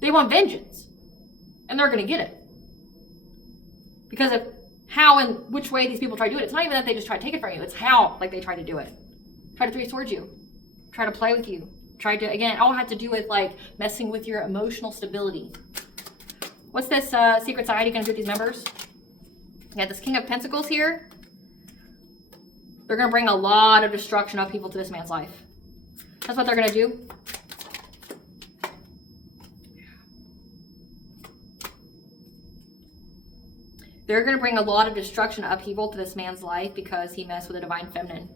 They want vengeance. And they're going to get it. Because of how and which way these people try to do it. It's not even that they just try to take it from you. It's how like they try to do it. Try to throw it towards you. Try to play with you. Try to, again, it all had to do with like messing with your emotional stability. What's this secret society going to do with these members? You got this King of Pentacles here. They're going to bring a lot of destruction of people to this man's life. That's what they're going to do. They're going to bring a lot of destruction, upheaval to this man's life because he messed with the divine feminine.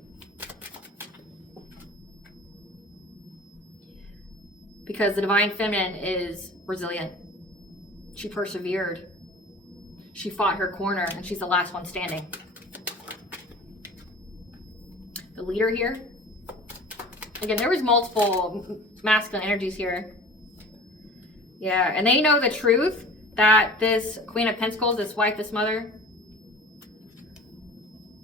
Because the divine feminine is resilient. She persevered. She fought her corner and she's the last one standing. The leader here. Again, there was multiple masculine energies here. Yeah, and they know the truth that this Queen of Pentacles, this wife, this mother,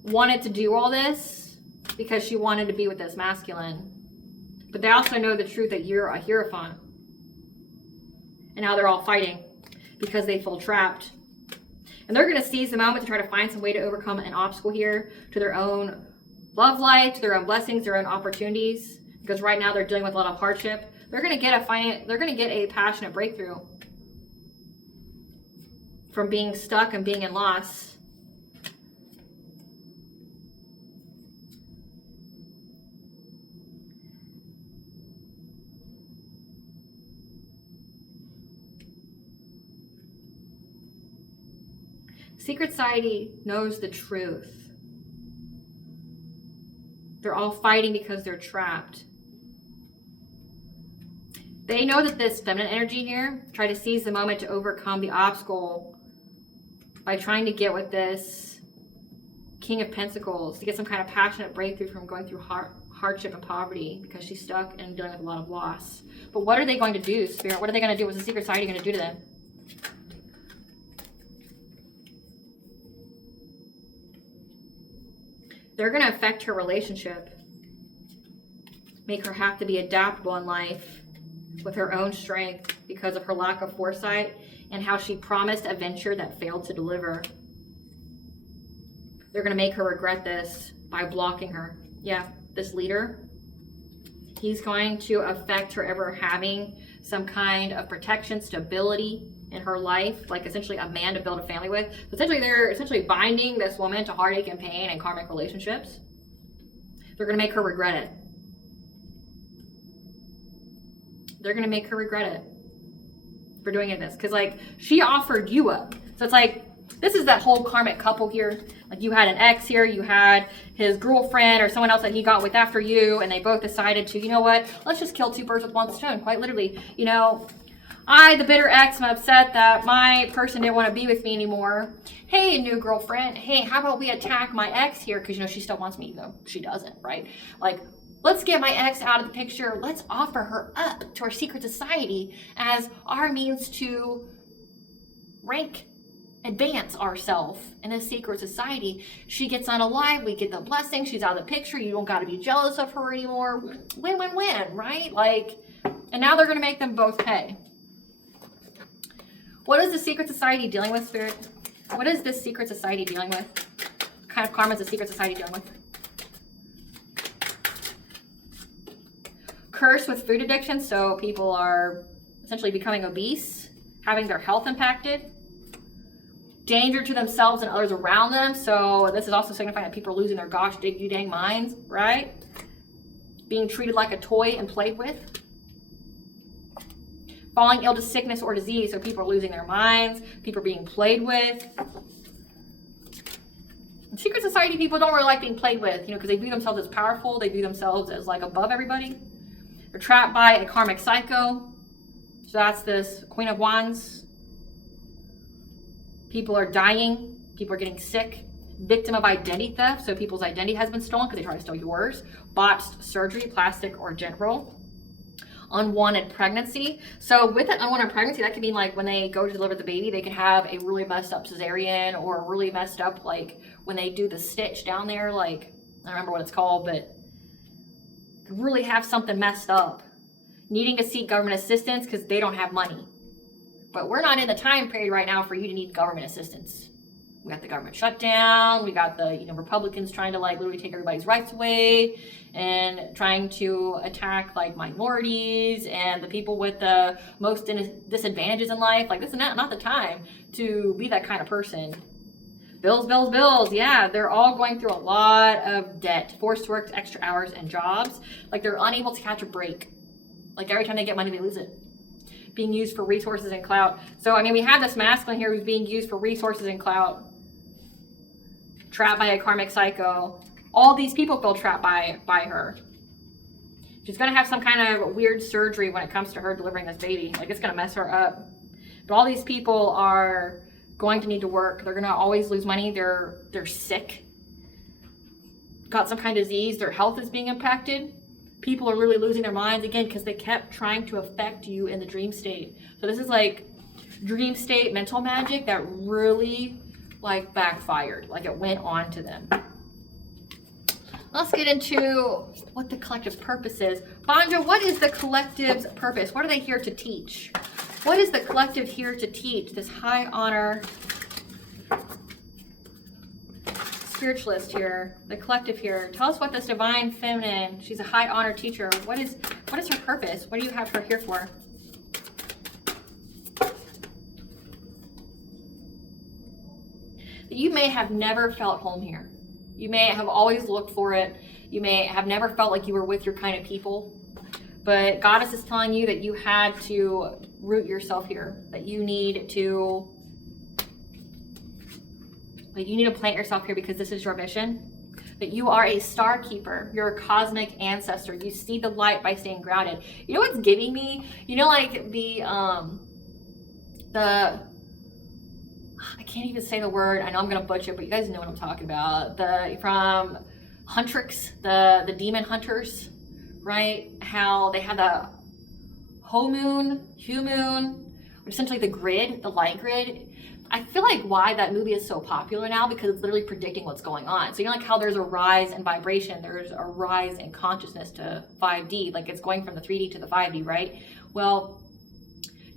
wanted to do all this because she wanted to be with this masculine. But they also know the truth that you're a Hierophant. And now they're all fighting because they feel trapped. And they're going to seize the moment to try to find some way to overcome an obstacle here to their own love life, to their own blessings, their own opportunities. Because right now they're dealing with a lot of hardship. They're going to get a passionate breakthrough from being stuck and being in loss. Secret Society knows the truth. They're all fighting because they're trapped. They know that this feminine energy here try to seize the moment to overcome the obstacle by trying to get with this King of Pentacles to get some kind of passionate breakthrough from going through hardship and poverty because she's stuck and dealing with a lot of loss. But what are they going to do, Spirit? What are they going to do? What's the Secret Society going to do to them? They're going to affect her relationship, make her have to be adaptable in life with her own strength because of her lack of foresight and how she promised a venture that failed to deliver. They're going to make her regret this by blocking her. Yeah, this leader, he's going to affect her ever having some kind of protection, stability in her life, like essentially a man to build a family with. Essentially, they're essentially binding this woman to heartache and pain and karmic relationships. They're going to make her regret it. They're going to make her regret it for doing this. Because, like, she offered you up. So it's like, this is that whole karmic couple here. Like, you had an ex here, you had his girlfriend or someone else that he got with after you, and they both decided to, you know what, let's just kill two birds with one stone, quite literally. You know, I, the bitter ex, am upset that my person didn't want to be with me anymore. Hey, new girlfriend. Hey, how about we attack my ex here? Because, you know, she still wants me, even though she doesn't, right? Like, let's get my ex out of the picture. Let's offer her up to our secret society as our means to advance ourselves in a secret society. She gets unalive. We get the blessing. She's out of the picture. You don't got to be jealous of her anymore. Win, win, win, right? Like, and now they're going to make them both pay. What is the secret society dealing with, Spirit? What is this secret society dealing with? What kind of karma is the secret society dealing with? Cursed with food addiction, so people are essentially becoming obese, having their health impacted. Danger to themselves and others around them, so this is also signifying that people are losing their gosh dang minds, right? Being treated like a toy and played with. Falling ill to sickness or disease, so people are losing their minds, people are being played with. Secret society people don't really like being played with, you know, because they view themselves as powerful, they view themselves as like above everybody. They're trapped by a karmic psycho. So that's this Queen of Wands. People are dying. People are getting sick. Victim of identity theft. So people's identity has been stolen because they try to steal yours. Botched surgery, plastic or general. Unwanted pregnancy. So with an unwanted pregnancy, that could mean like when they go to deliver the baby, they can have a really messed up cesarean or really messed up, like when they do the stitch down there, like, I don't remember what it's called, but really have something messed up. Needing to seek government assistance because they don't have money. But we're not in the time period right now for you to need government assistance. We got the government shutdown. We got the, you know, Republicans trying to like literally take everybody's rights away and trying to attack like minorities and the people with the most disadvantages in life. Like this is not the time to be that kind of person. Bills, bills, bills. Yeah, they're all going through a lot of debt, forced to work extra hours and jobs. Like they're unable to catch a break. Like every time they get money, they lose it. Being used for resources and clout. So, I mean, we have this masculine here who's being used for resources and clout. Trapped by a karmic psycho. All these people feel trapped by her. She's going to have some kind of weird surgery when it comes to her delivering this baby. Like, it's going to mess her up. But all these people are going to need to work. They're going to always lose money. They're sick. Got some kind of disease. Their health is being impacted. People are really losing their minds again because they kept trying to affect you in the dream state. So this is like dream state mental magic that really like backfired. Like it went on to them. Let's get into what the collective's purpose is. Banja, what is the collective's purpose? What are they here to teach? What is the collective here to teach? This high honor spiritualist here, the collective here. Tell us what this divine feminine, she's a high honor teacher. What is her purpose? What do you have her here for? You may have never felt home here. You may have always looked for it. You may have never felt like you were with your kind of people. But Goddess is telling you that you had to root yourself here, that you need to plant yourself here because this is your mission. That you are a star keeper. You're a cosmic ancestor. You see the light by staying grounded. You know what's giving me? You know, like the I can't even say the word. I know I'm gonna butcher it, but you guys know what I'm talking about. From Huntrix, the demon hunters, right? How they have the honmoon, which is essentially the grid, the light grid. I feel like why that movie is so popular now because it's literally predicting what's going on. So you know, like how there's a rise in vibration, there's a rise in consciousness to 5D, like it's going from the 3D to the 5D, right? Well,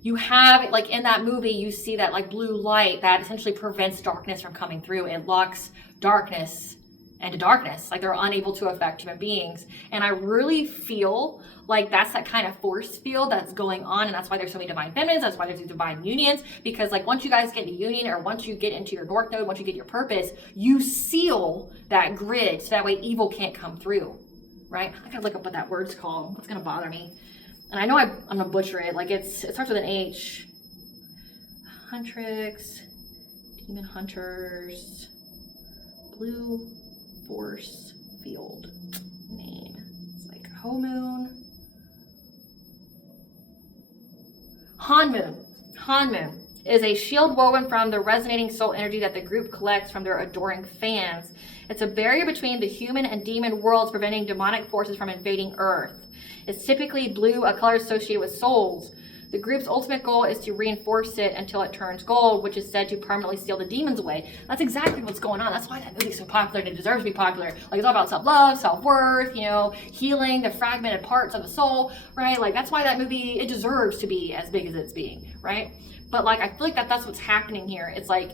you have, like in that movie, you see that like blue light that essentially prevents darkness from coming through. It locks darkness into darkness. Like they're unable to affect human beings. And I really feel like that's that kind of force field that's going on. And that's why there's so many divine feminines. That's why there's these divine unions. Because like once you guys get into union or once you get into your North Node, once you get your purpose, you seal that grid so that way evil can't come through, right? I gotta look up what that word's called. What's gonna bother me? And I know I'm gonna butcher it. Like it starts with an H. Huntrix, demon hunters, blue force field name. It's like honmoon. Honmoon is a shield woven from the resonating soul energy that the group collects from their adoring fans. It's a barrier between the human and demon worlds, preventing demonic forces from invading Earth. It's typically blue, a color associated with souls. The group's ultimate goal is to reinforce it until it turns gold, which is said to permanently steal the demons away. That's exactly what's going on. That's why that movie's so popular and it deserves to be popular. Like it's all about self-love, self-worth, you know, healing the fragmented parts of the soul, right? Like that's why that movie, it deserves to be as big as it's being, right? But like, I feel like that's what's happening here. It's like,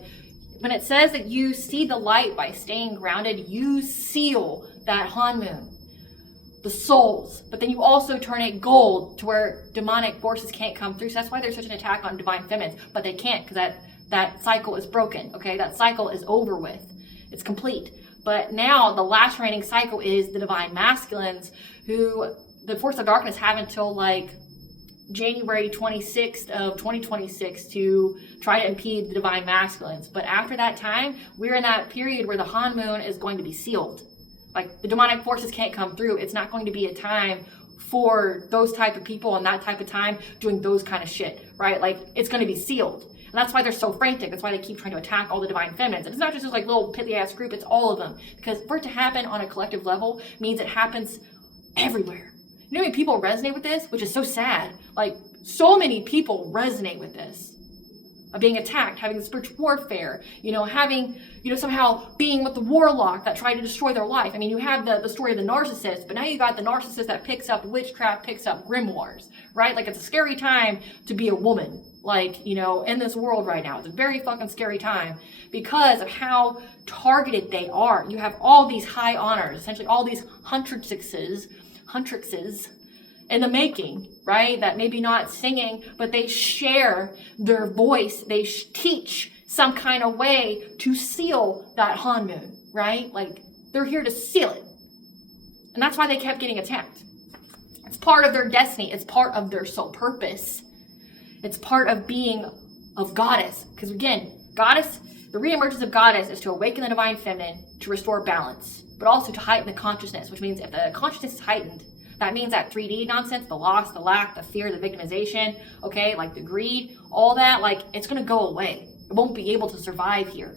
when it says that you see the light by staying grounded, you seal that honmoon, the souls, but then you also turn it gold to where demonic forces can't come through. So that's why there's such an attack on divine feminines, but they can't, because that cycle is broken, okay? That cycle is over with. It's complete. But now the last remaining cycle is the divine masculines, who the force of darkness have until like January 26th of 2026 to try to impede the divine masculines. But after that time, we're in that period where the honmoon is going to be sealed. Like, the demonic forces can't come through. It's not going to be a time for those type of people and that type of time doing those kind of shit, right? Like, it's going to be sealed. And that's why they're so frantic. That's why they keep trying to attack all the divine feminines. And it's not just this like little pithy ass group, it's all of them. Because for it to happen on a collective level means it happens everywhere. You know how many people resonate with this? Which is so sad. Like, so many people resonate with this. Of being attacked, having spiritual warfare, having, somehow being with the warlock that tried to destroy their life. I mean, you have the story of the narcissist, but now you got the narcissist that picks up witchcraft, picks up grimoires, right? Like, it's a scary time to be a woman, like, in this world right now. It's a very fucking scary time because of how targeted they are. You have all these high honors, essentially all these huntresses in the making, right? That maybe not singing, but they share their voice. They teach some kind of way to seal that honmoon, right? Like, they're here to seal it. And that's why they kept getting attacked. It's part of their destiny. It's part of their soul purpose. It's part of being of goddess. Because again, goddess, the reemergence of goddess is to awaken the divine feminine, to restore balance, but also to heighten the consciousness, which means if the consciousness is heightened, that means that 3D nonsense, the loss, the lack, the fear, the victimization, okay, like the greed, all that, like, it's going to go away. It won't be able to survive here.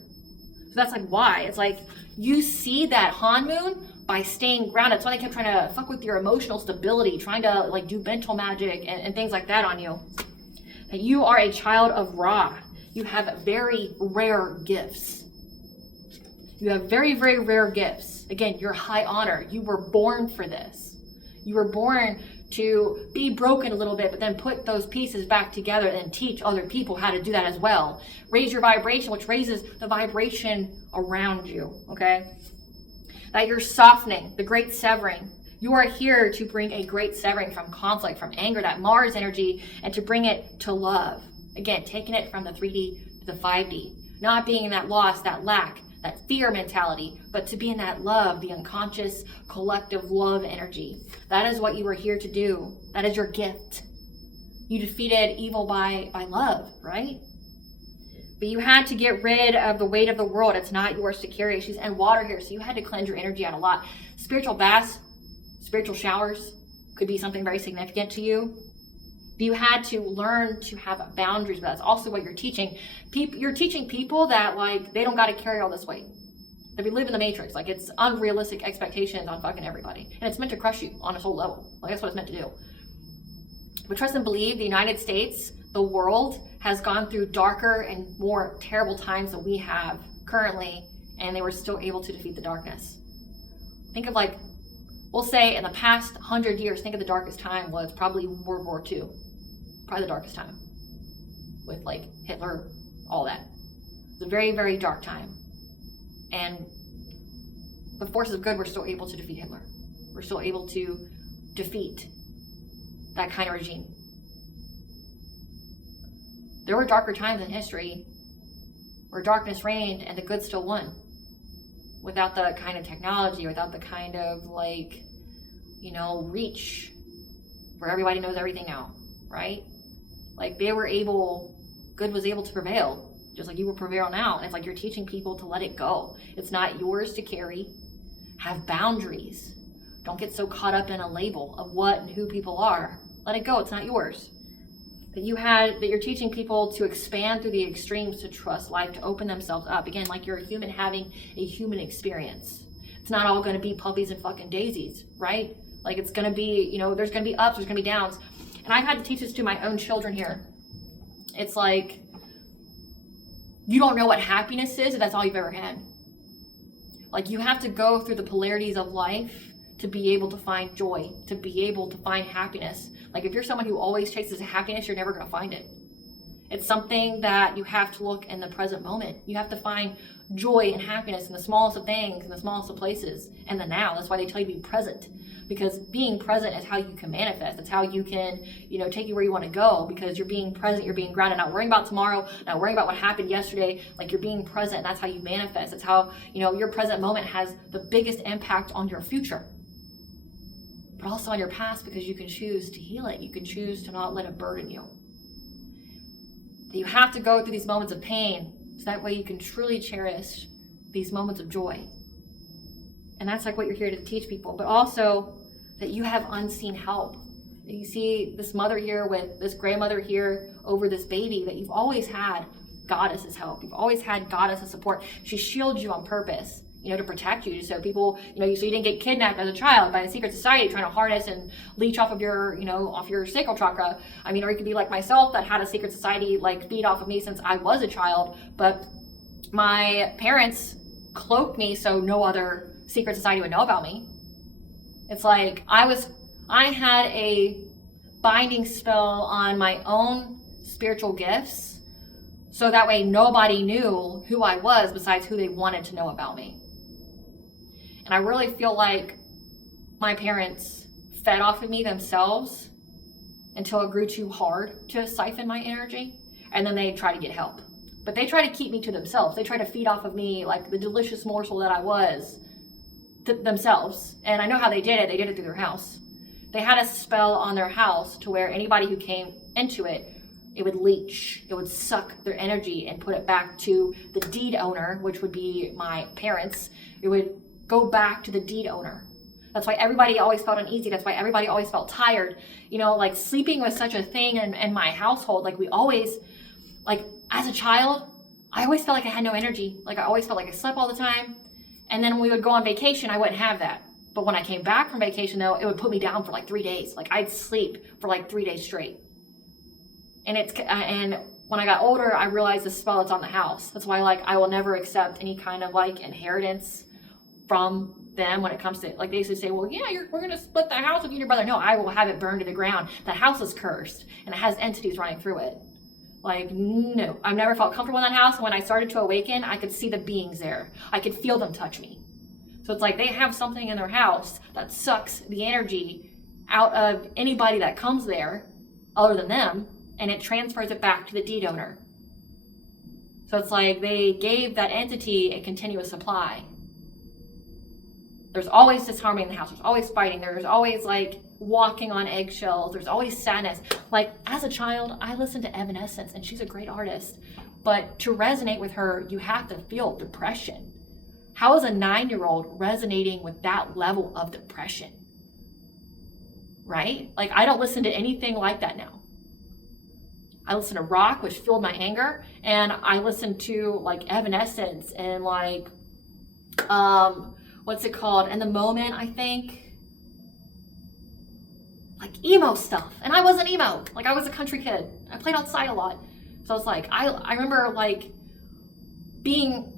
So that's like why. It's like, you see that honmoon by staying grounded. That's why they kept trying to fuck with your emotional stability, trying to like do mental magic and things like that on you. That you are a child of Ra. You have very rare gifts. You have very, very rare gifts. Again, you're high honor. You were born for this. You were born to be broken a little bit, but then put those pieces back together and teach other people how to do that as well. Raise your vibration, which raises the vibration around you, okay? That you're softening, the great severing. You are here to bring a great severing from conflict, from anger, that Mars energy, and to bring it to love. Again, taking it from the 3D to the 5D. Not being in that loss, that lack, that fear mentality, but to be in that love, the unconscious, collective love energy. That is what you were here to do. That is your gift. You defeated evil by love, right? But you had to get rid of the weight of the world. It's not yours to carry. She's in water here, so you had to cleanse your energy out a lot. Spiritual baths, spiritual showers could be something very significant to you. But you had to learn to have boundaries, but that's also what you're teaching. You're teaching people that, like, they don't got to carry all this weight. That we live in the matrix. Like, it's unrealistic expectations on fucking everybody. And it's meant to crush you on a soul level. Like, that's what it's meant to do. But trust and believe, the United States, the world, has gone through darker and more terrible times than we have currently, and they were still able to defeat the darkness. Think of, like, we'll say in the past 100 years, think of the darkest time was probably World War II. Probably the darkest time. With, like, Hitler, all that. It's a very, very dark time. And the forces of good were still able to defeat Hitler. We're still able to defeat that kind of regime. There were darker times in history where darkness reigned and the good still won. Without the kind of technology, without the kind of, like, reach where everybody knows everything now, right? Like, good was able to prevail, just like you will prevail now. And it's like you're teaching people to let it go. It's not yours to carry. Have boundaries. Don't get so caught up in a label of what and who people are. Let it go. It's not yours. That you're teaching people to expand through the extremes, to trust life, to open themselves up. Again, like you're a human having a human experience. It's not all going to be puppies and fucking daisies, right? Like, it's going to be, there's going to be ups, there's going to be downs. And I've had to teach this to my own children here. It's like, you don't know what happiness is if that's all you've ever had. Like, you have to go through the polarities of life to be able to find joy, to be able to find happiness. Like, if you're someone who always chases happiness, you're never going to find it. It's something that you have to look in the present moment. You have to find joy and happiness in the smallest of things, in the smallest of places, and the now. That's why they tell you to be present, because being present is how you can manifest. It's how you can, take you where you want to go, because you're being present, you're being grounded, not worrying about tomorrow, not worrying about what happened yesterday. Like, you're being present, and that's how you manifest. It's how, your present moment has the biggest impact on your future, but also on your past, because you can choose to heal it. You can choose to not let it burden you. You have to go through these moments of pain so that way you can truly cherish these moments of joy. And that's like what you're here to teach people, but also that you have unseen help. You see this mother here with this grandmother here over this baby, that you've always had goddess's help. You've always had goddess's support. She shields you on purpose, to protect you, so people, so you didn't get kidnapped as a child by a secret society trying to harness and leech off of your, off your sacral chakra. I mean, or you could be like myself, that had a secret society like feed off of me since I was a child, but my parents cloaked me so no other secret society would know about me. It's like I had a binding spell on my own spiritual gifts, so that way nobody knew who I was besides who they wanted to know about me. And I really feel like my parents fed off of me themselves until it grew too hard to siphon my energy. And then they try to get help. But they try to keep me to themselves. They try to feed off of me like the delicious morsel that I was themselves. And I know how they did it. They did it through their house. They had a spell on their house to where anybody who came into it, it would leech. It would suck their energy and put it back to the deed owner, which would be my parents. It would go back to the deed owner. That's why everybody always felt uneasy. That's why everybody always felt tired. Like sleeping was such a thing in my household. Like we always, like as a child, I always felt like I had no energy. Like I always felt like I slept all the time. And then when we would go on vacation, I wouldn't have that. But when I came back from vacation though, it would put me down for like 3 days. Like I'd sleep for like 3 days straight. And when I got older, I realized the spell that's on the house. That's why I will never accept any kind of inheritance from them when it comes to, they used to say, well, yeah, we're going to split the house with you and your brother. No, I will have it burned to the ground. The house is cursed and it has entities running through it. No, I've never felt comfortable in that house. And when I started to awaken, I could see the beings there. I could feel them touch me. So it's like they have something in their house that sucks the energy out of anybody that comes there other than them, and it transfers it back to the deed owner. So it's like they gave that entity a continuous supply. There's always disharmony in the house. There's always fighting. There's always walking on eggshells. There's always sadness. As a child, I listened to Evanescence, and she's a great artist. But to resonate with her, you have to feel depression. How is a 9-year-old resonating with that level of depression? Right? I don't listen to anything like that now. I listen to rock, which fueled my anger, and I listen to Evanescence and what's it called? In the Moment, I think. Emo stuff. And I wasn't emo. I was a country kid. I played outside a lot. So it's I remember being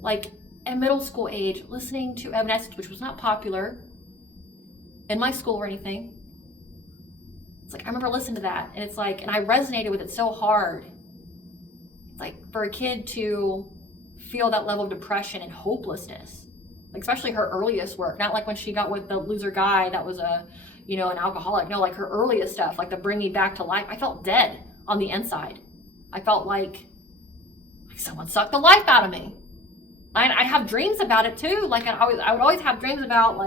at middle school age, listening to Evanescence, which was not popular in my school or anything. It's I remember listening to that, and it's and I resonated with it so hard. It's for a kid to feel that level of depression and hopelessness, especially her earliest work, not when she got with the loser guy that was an alcoholic. No, her earliest stuff, the Bring Me Back to Life. I felt dead on the inside. I felt like someone sucked the life out of me. I'd have dreams about it too. I would always have dreams about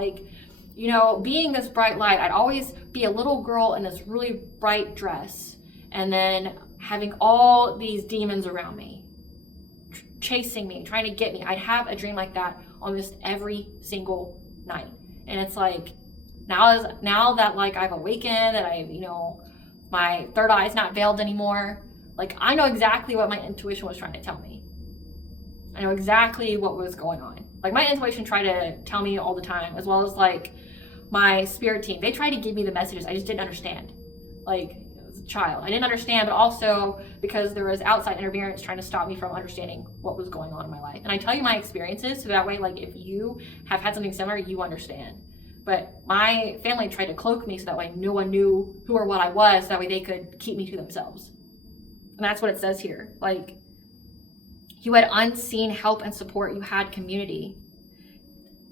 being this bright light. I'd always be a little girl in this really bright dress, and then having all these demons around me, chasing me, trying to get me. I'd have a dream like that almost every single night. And it's now that I've awakened, and my third eye's not veiled anymore. I know exactly what my intuition was trying to tell me. I know exactly what was going on. My intuition tried to tell me all the time, as well as my spirit team. They tried to give me the messages. I just didn't understand. As a child, I didn't understand, but also because there was outside interference trying to stop me from understanding what was going on in my life. And I tell you my experiences, so that way, if you have had something similar, you understand. But my family tried to cloak me so that way no one knew who or what I was, so that way they could keep me to themselves. And that's what it says here. Like, you had unseen help and support. You had community.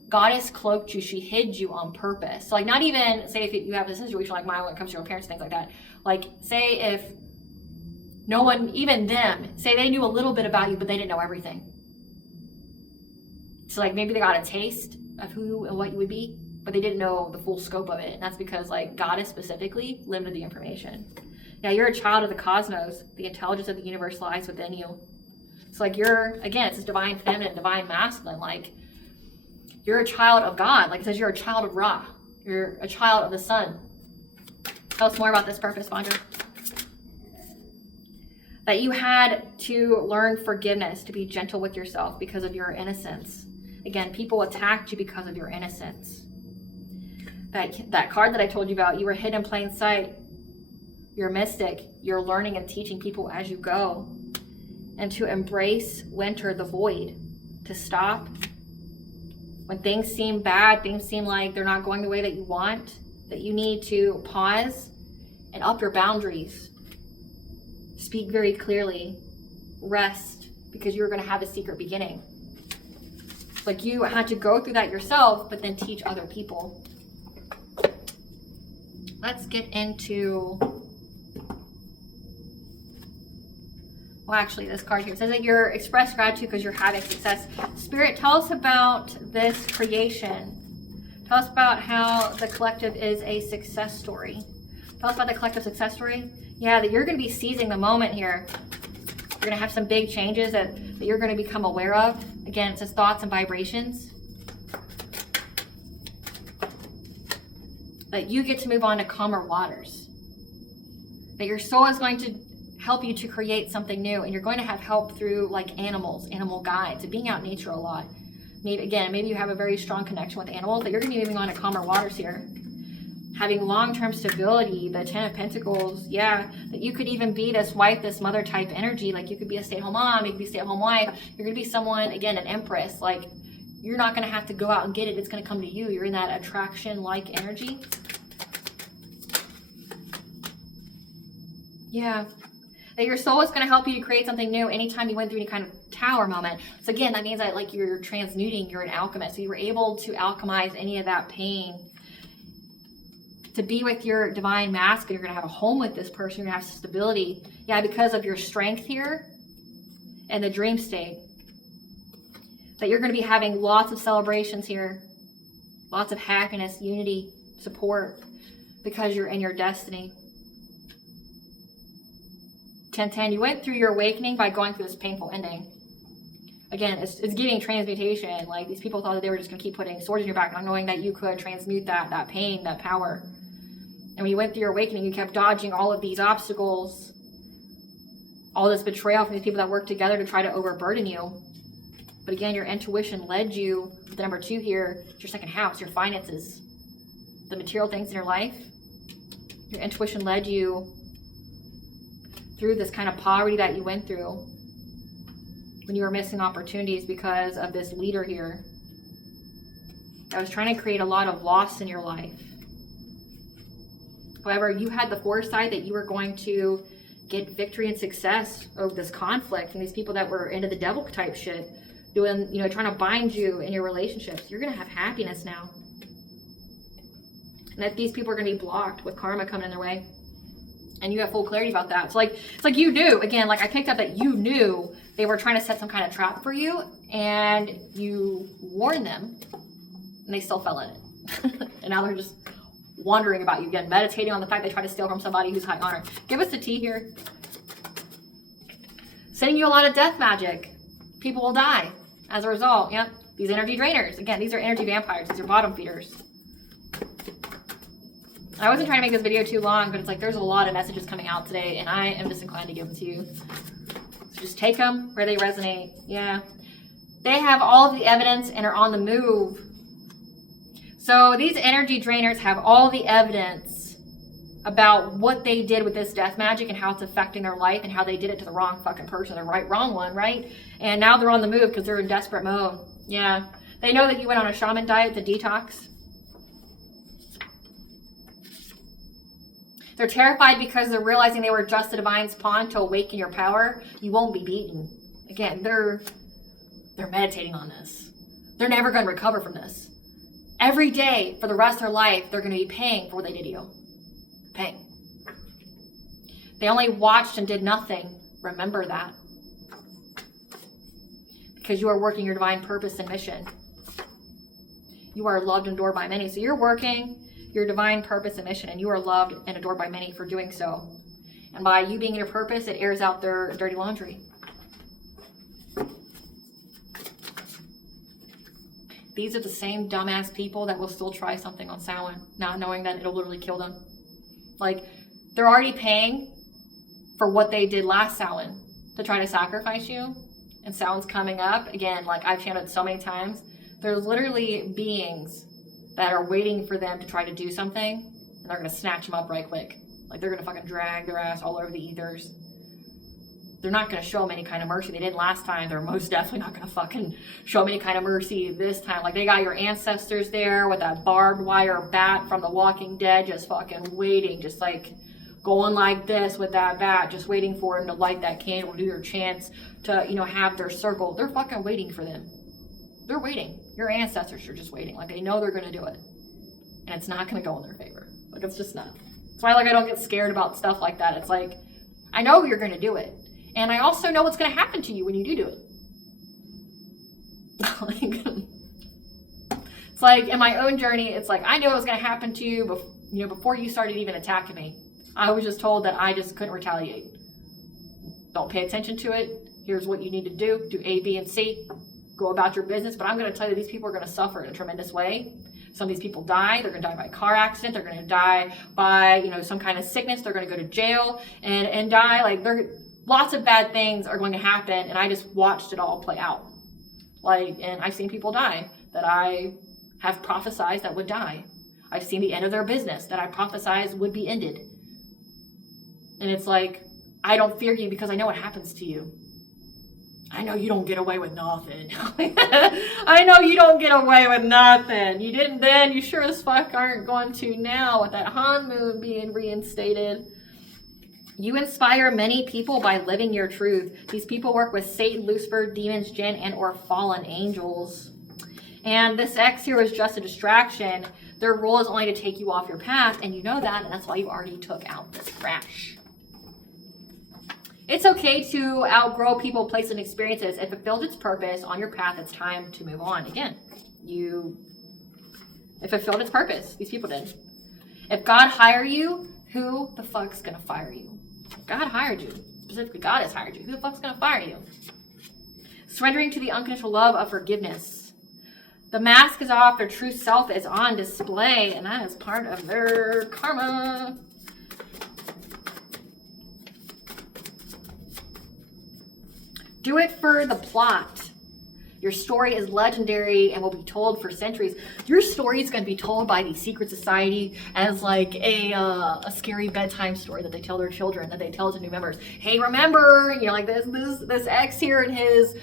Goddess cloaked you. She hid you on purpose. So, like, not even, say if you have a situation like mine when it comes to your parents, things like that. Like, say if no one, even them, say they knew a little bit about you, but they didn't know everything. So, like, maybe they got a taste of who and what you would be, but they didn't know the full scope of it. And that's because, like, Goddess specifically limited the information. Yeah, you're a child of the cosmos. The intelligence of the universe lies within you. So, like, you're, again, it's this divine feminine, divine masculine. Like, you're a child of God. Like it says, you're a child of Ra. You're a child of the sun. Tell us more about this purpose, Vondra. That you had to learn forgiveness, to be gentle with yourself because of your innocence. Again, people attacked you because of your innocence. That card that I told you about, you were hidden in plain sight. You're a mystic. You're learning and teaching people as you go. And to embrace winter, the void. To stop. When things seem bad, things seem like they're not going the way that you want, that you need to pause and up your boundaries. Speak very clearly. Rest, because you're going to have a secret beginning. Like you had to go through that yourself, but then teach other people. Let's get into... Well, actually, this card here says that you're express gratitude because you're having success. Spirit, tell us about this creation. Tell us about how the collective is a success story. Tell us about the collective success story. Yeah, that you're going to be seizing the moment here. You're going to have some big changes that you're going to become aware of. Again, it says thoughts and vibrations. That you get to move on to calmer waters. That your soul is going to help you to create something new, and you're going to have help through like animals, animal guides, and being out in nature a lot. Maybe you have a very strong connection with animals, but you're going to be moving on to calmer waters here. Having long-term stability, the 10 of Pentacles, yeah, that you could even be this wife, this mother type energy. Like you could be a stay-at-home mom, you could be a stay-at-home wife. You're going to be someone, again, an empress. Like you're not going to have to go out and get it. It's going to come to you. You're in that attraction-like energy. Yeah. That your soul is going to help you to create something new anytime you went through any kind of tower moment. So again, that means that like you're transmuting, you're an alchemist. So you were able to alchemize any of that pain. To be with your divine masculine, you're going to have a home with this person. You're going to have stability. Yeah, because of your strength here and the dream state. That you're going to be having lots of celebrations here. Lots of happiness, unity, support. Because you're in your destiny. 10-10, you went through your awakening by going through this painful ending. Again, it's giving transmutation. Like these people thought that they were just going to keep putting swords in your back, not knowing that you could transmute that pain, that power. And when you went through your awakening, you kept dodging all of these obstacles, all this betrayal from these people that worked together to try to overburden you. But again, your intuition led you, with the number 2 here, to your second house, your finances, the material things in your life. Your intuition led you through this kind of poverty that you went through when you were missing opportunities because of this leader here that was trying to create a lot of loss in your life. However, you had the foresight that you were going to get victory and success over this conflict and these people that were into the devil type shit, doing, trying to bind you in your relationships. You're going to have happiness now. And that these people are going to be blocked with karma coming in their way. And you have full clarity about that. So it's like you knew, again, like I picked up that you knew they were trying to set some kind of trap for you and you warned them and they still fell in it. And now they're just wondering about you again, meditating on the fact they tried to steal from somebody who's high honor. Give us the tea here. Sending you a lot of death magic. People will die as a result. Yep. These energy drainers. Again, these are energy vampires. These are bottom feeders. I wasn't trying to make this video too long, but it's like there's a lot of messages coming out today, and I am just inclined to give them to you. So just take them where they resonate. Yeah. They have all of the evidence and are on the move. So these energy drainers have all the evidence about what they did with this death magic and how it's affecting their life and how they did it to the wrong fucking person, the wrong one, right? And now they're on the move because they're in desperate mode. Yeah. They know that you went on a shaman diet to detox. They're terrified because they're realizing they were just the divine's pawn to awaken your power. You won't be beaten. Again, they're meditating on this. They're never going to recover from this. Every day for the rest of their life, they're going to be paying for what they did to you. Paying. They only watched and did nothing. Remember that. Because you are working your divine purpose and mission. You are loved and adored by many. So you're working your divine purpose and mission, and you are loved and adored by many for doing so. And by you being in your purpose, it airs out their dirty laundry. These are the same dumbass people that will still try something on Samhain, not knowing that it'll literally kill them. Like, they're already paying for what they did last Samhain to try to sacrifice you. And Samhain's coming up. Again, like I've channeled so many times, there's literally beings that are waiting for them to try to do something, and they're going to snatch them up right quick. Like, they're going to fucking drag their ass all over the ethers. They're not going to show them any kind of mercy. They didn't last time. They're most definitely not going to fucking show them any kind of mercy this time. Like, they got your ancestors there with that barbed wire bat from The Walking Dead just fucking waiting, just like going like this with that bat, just waiting for them to light that candle, do their chants, to, you know, have their circle. They're fucking waiting for them. They're waiting. Your ancestors are just waiting. Like, they know they're going to do it. And it's not going to go in their favor. Like, it's just not. That's why, like, I don't get scared about stuff like that. It's like, I know you're going to do it. And I also know what's going to happen to you when you do it. It's like, in my own journey, it's like, I knew what was going to happen to you, before you started even attacking me. I was just told that I just couldn't retaliate. Don't pay attention to it. Here's what you need to do. Do A, B, and C. Go about your business. But I'm going to tell you, these people are going to suffer in a tremendous way. Some of these people die. They're going to die by a car accident. They're going to die by, some kind of sickness. They're going to go to jail and die. Like, lots of bad things are going to happen. And I just watched it all play out. Like, and I've seen people die that I have prophesized that would die. I've seen the end of their business that I prophesized would be ended. And it's like, I don't fear you because I know what happens to you. I know you don't get away with nothing. I know you don't get away with nothing. You didn't then, you sure as fuck aren't going to now with that honmoon being reinstated. You inspire many people by living your truth. These people work with Satan, Lucifer, demons, jinn, and or fallen angels. And this X here was just a distraction. Their role is only to take you off your path, and you know that, and that's why you already took out this trash. It's okay to outgrow people, places, and experiences. If it fulfilled its purpose on your path, it's time to move on. Again, it fulfilled its purpose. These people did. If God hired you, who the fuck's gonna fire you? God hired you. Specifically, God has hired you. Who the fuck's gonna fire you? Surrendering to the unconditional love of forgiveness. The mask is off. Their true self is on display, and that is part of their karma. Do it for the plot. Your story is legendary and will be told for centuries. Your story is going to be told by the secret society as like a scary bedtime story that they tell their children, that they tell to new members. Hey, remember, like this ex here and his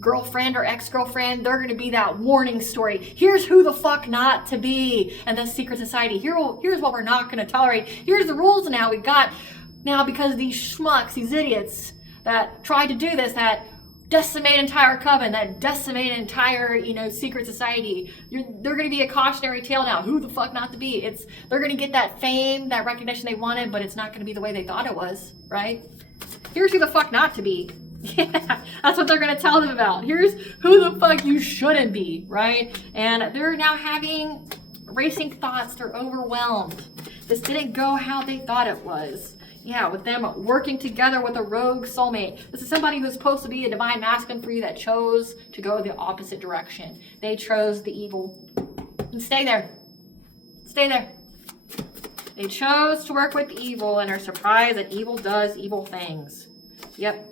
girlfriend or ex-girlfriend, they're going to be that warning story. Here's who the fuck not to be. And the secret society, here's what we're not going to tolerate. Here's the rules now we got. Now, because these schmucks, these idiots that tried to do this, that decimate entire coven, that decimate entire, secret society, they're going to be a cautionary tale now. Who the fuck not to be? They're going to get that fame, that recognition they wanted, but it's not going to be the way they thought it was, right? Here's who the fuck not to be. Yeah, that's what they're going to tell them about. Here's who the fuck you shouldn't be, right? And they're now having racing thoughts. They're overwhelmed. This didn't go how they thought it was. Yeah, with them working together with a rogue soulmate. This is somebody who's supposed to be a divine masculine for you that chose to go the opposite direction. They chose the evil. And stay there. Stay there. They chose to work with evil and are surprised that evil does evil things. Yep.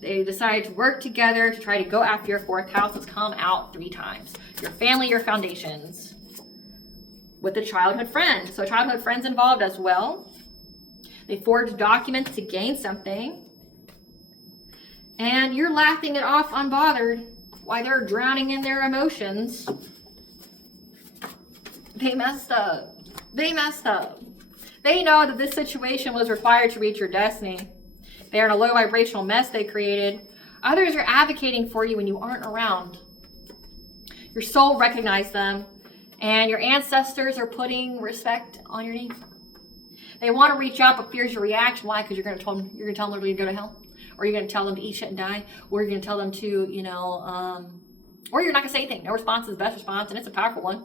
They decided to work together to try to go after your fourth house. It's come out 3 times. Your family, your foundations. With the childhood friend. So childhood friends involved as well. They forged documents to gain something. And you're laughing it off unbothered while they're drowning in their emotions. They messed up. They messed up. They know that this situation was required to reach your destiny. They're in a low vibrational mess they created. Others are advocating for you when you aren't around. Your soul recognized them, and your ancestors are putting respect on your name. They want to reach out, but fears your reaction. Why? Because you're going to tell them to go to hell, or you're going to tell them to eat shit and die, or you're going to tell them to, or you're not going to say anything. No response is the best response, and it's a powerful one.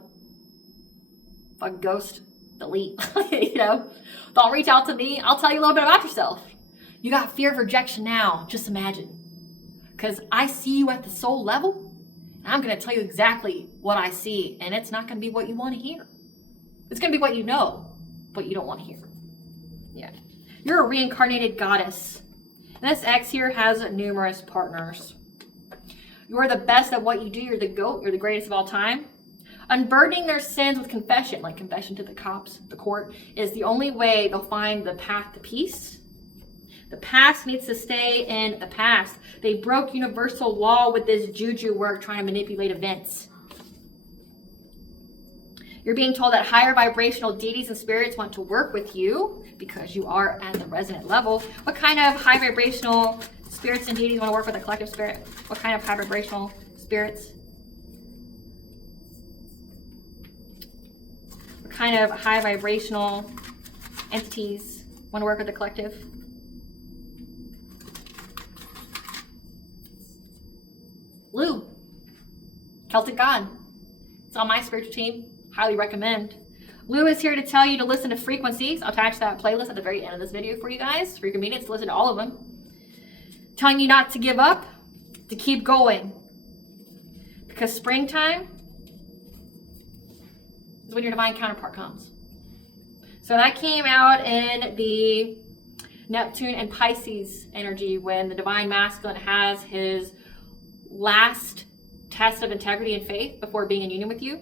Fuck ghost, delete. Don't reach out to me. I'll tell you a little bit about yourself. You got fear of rejection now. Just imagine. Because I see you at the soul level, and I'm going to tell you exactly what I see, and it's not going to be what you want to hear. It's going to be what you know, but you don't want to hear. Yeah. You're a reincarnated goddess. And this X here has numerous partners. You're the best at what you do. You're the GOAT. You're the greatest of all time. Unburdening their sins with confession, like confession to the cops, the court, is the only way they'll find the path to peace. The past needs to stay in the past. They broke universal law with this juju work trying to manipulate events. You're being told that higher vibrational deities and spirits want to work with you because you are at the resonant level. What kind of high vibrational spirits and deities want to work with a collective spirit? What kind of high vibrational spirits? What kind of high vibrational entities want to work with the collective? Lou, Celtic God. It's on my spiritual team. Highly recommend. Lou is here to tell you to listen to frequencies. I'll attach that playlist at the very end of this video for you guys, for your convenience to listen to all of them. Telling you not to give up, to keep going. Because springtime is when your divine counterpart comes. So that came out in the Neptune and Pisces energy when the divine masculine has his last test of integrity and faith before being in union with you.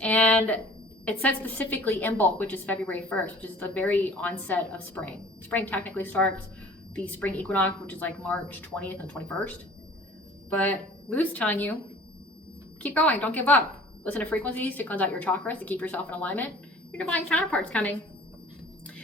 And it said specifically in bulk, which is February 1st, which is the very onset of spring. Spring technically starts the spring equinox, which is like March 20th and 21st. But Lou's telling you, keep going, don't give up. Listen to frequencies to cleanse out your chakras, to keep yourself in alignment. Your divine counterpart's coming.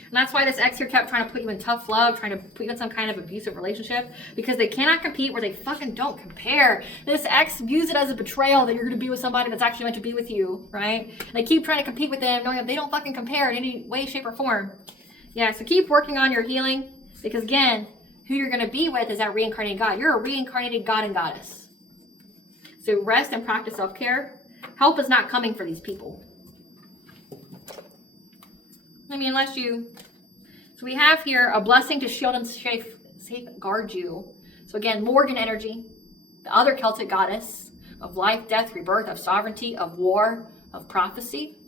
And that's why this X here kept trying to put you in tough love, trying to put you in some kind of abusive relationship, because they cannot compete where they fucking don't compare. This X views it as a betrayal that you're going to be with somebody that's actually meant to be with you, right? And they keep trying to compete with them, knowing that they don't fucking compare in any way, shape, or form. Yeah, so keep working on your healing, because again, who you're going to be with is that reincarnated God. You're a reincarnated God and goddess. So rest and practice self-care. Help is not coming for these people. I mean, unless you... So we have here a blessing to shield and safeguard you. So again, Morgan energy, the other Celtic goddess of life, death, rebirth, of sovereignty, of war, of prophecy.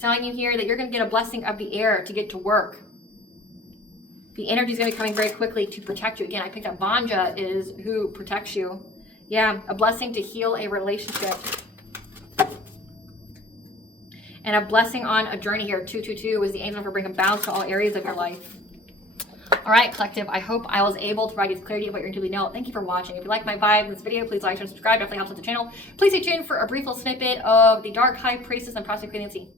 Telling you here that you're going to get a blessing of the air to get to work. The energy is going to be coming very quickly to protect you. Again, I picked up Banja is who protects you. Yeah, a blessing to heal a relationship. And a blessing on a journey here. 222 is the angel for bringing balance to all areas of your life. All right, collective. I hope I was able to provide you clarity of what you're intuitively know. Thank you for watching. If you like my vibe in this video, please like, share, and subscribe. Definitely helps with the channel. Please stay tuned for a brief little snippet of the Dark High Priestess and Priestess.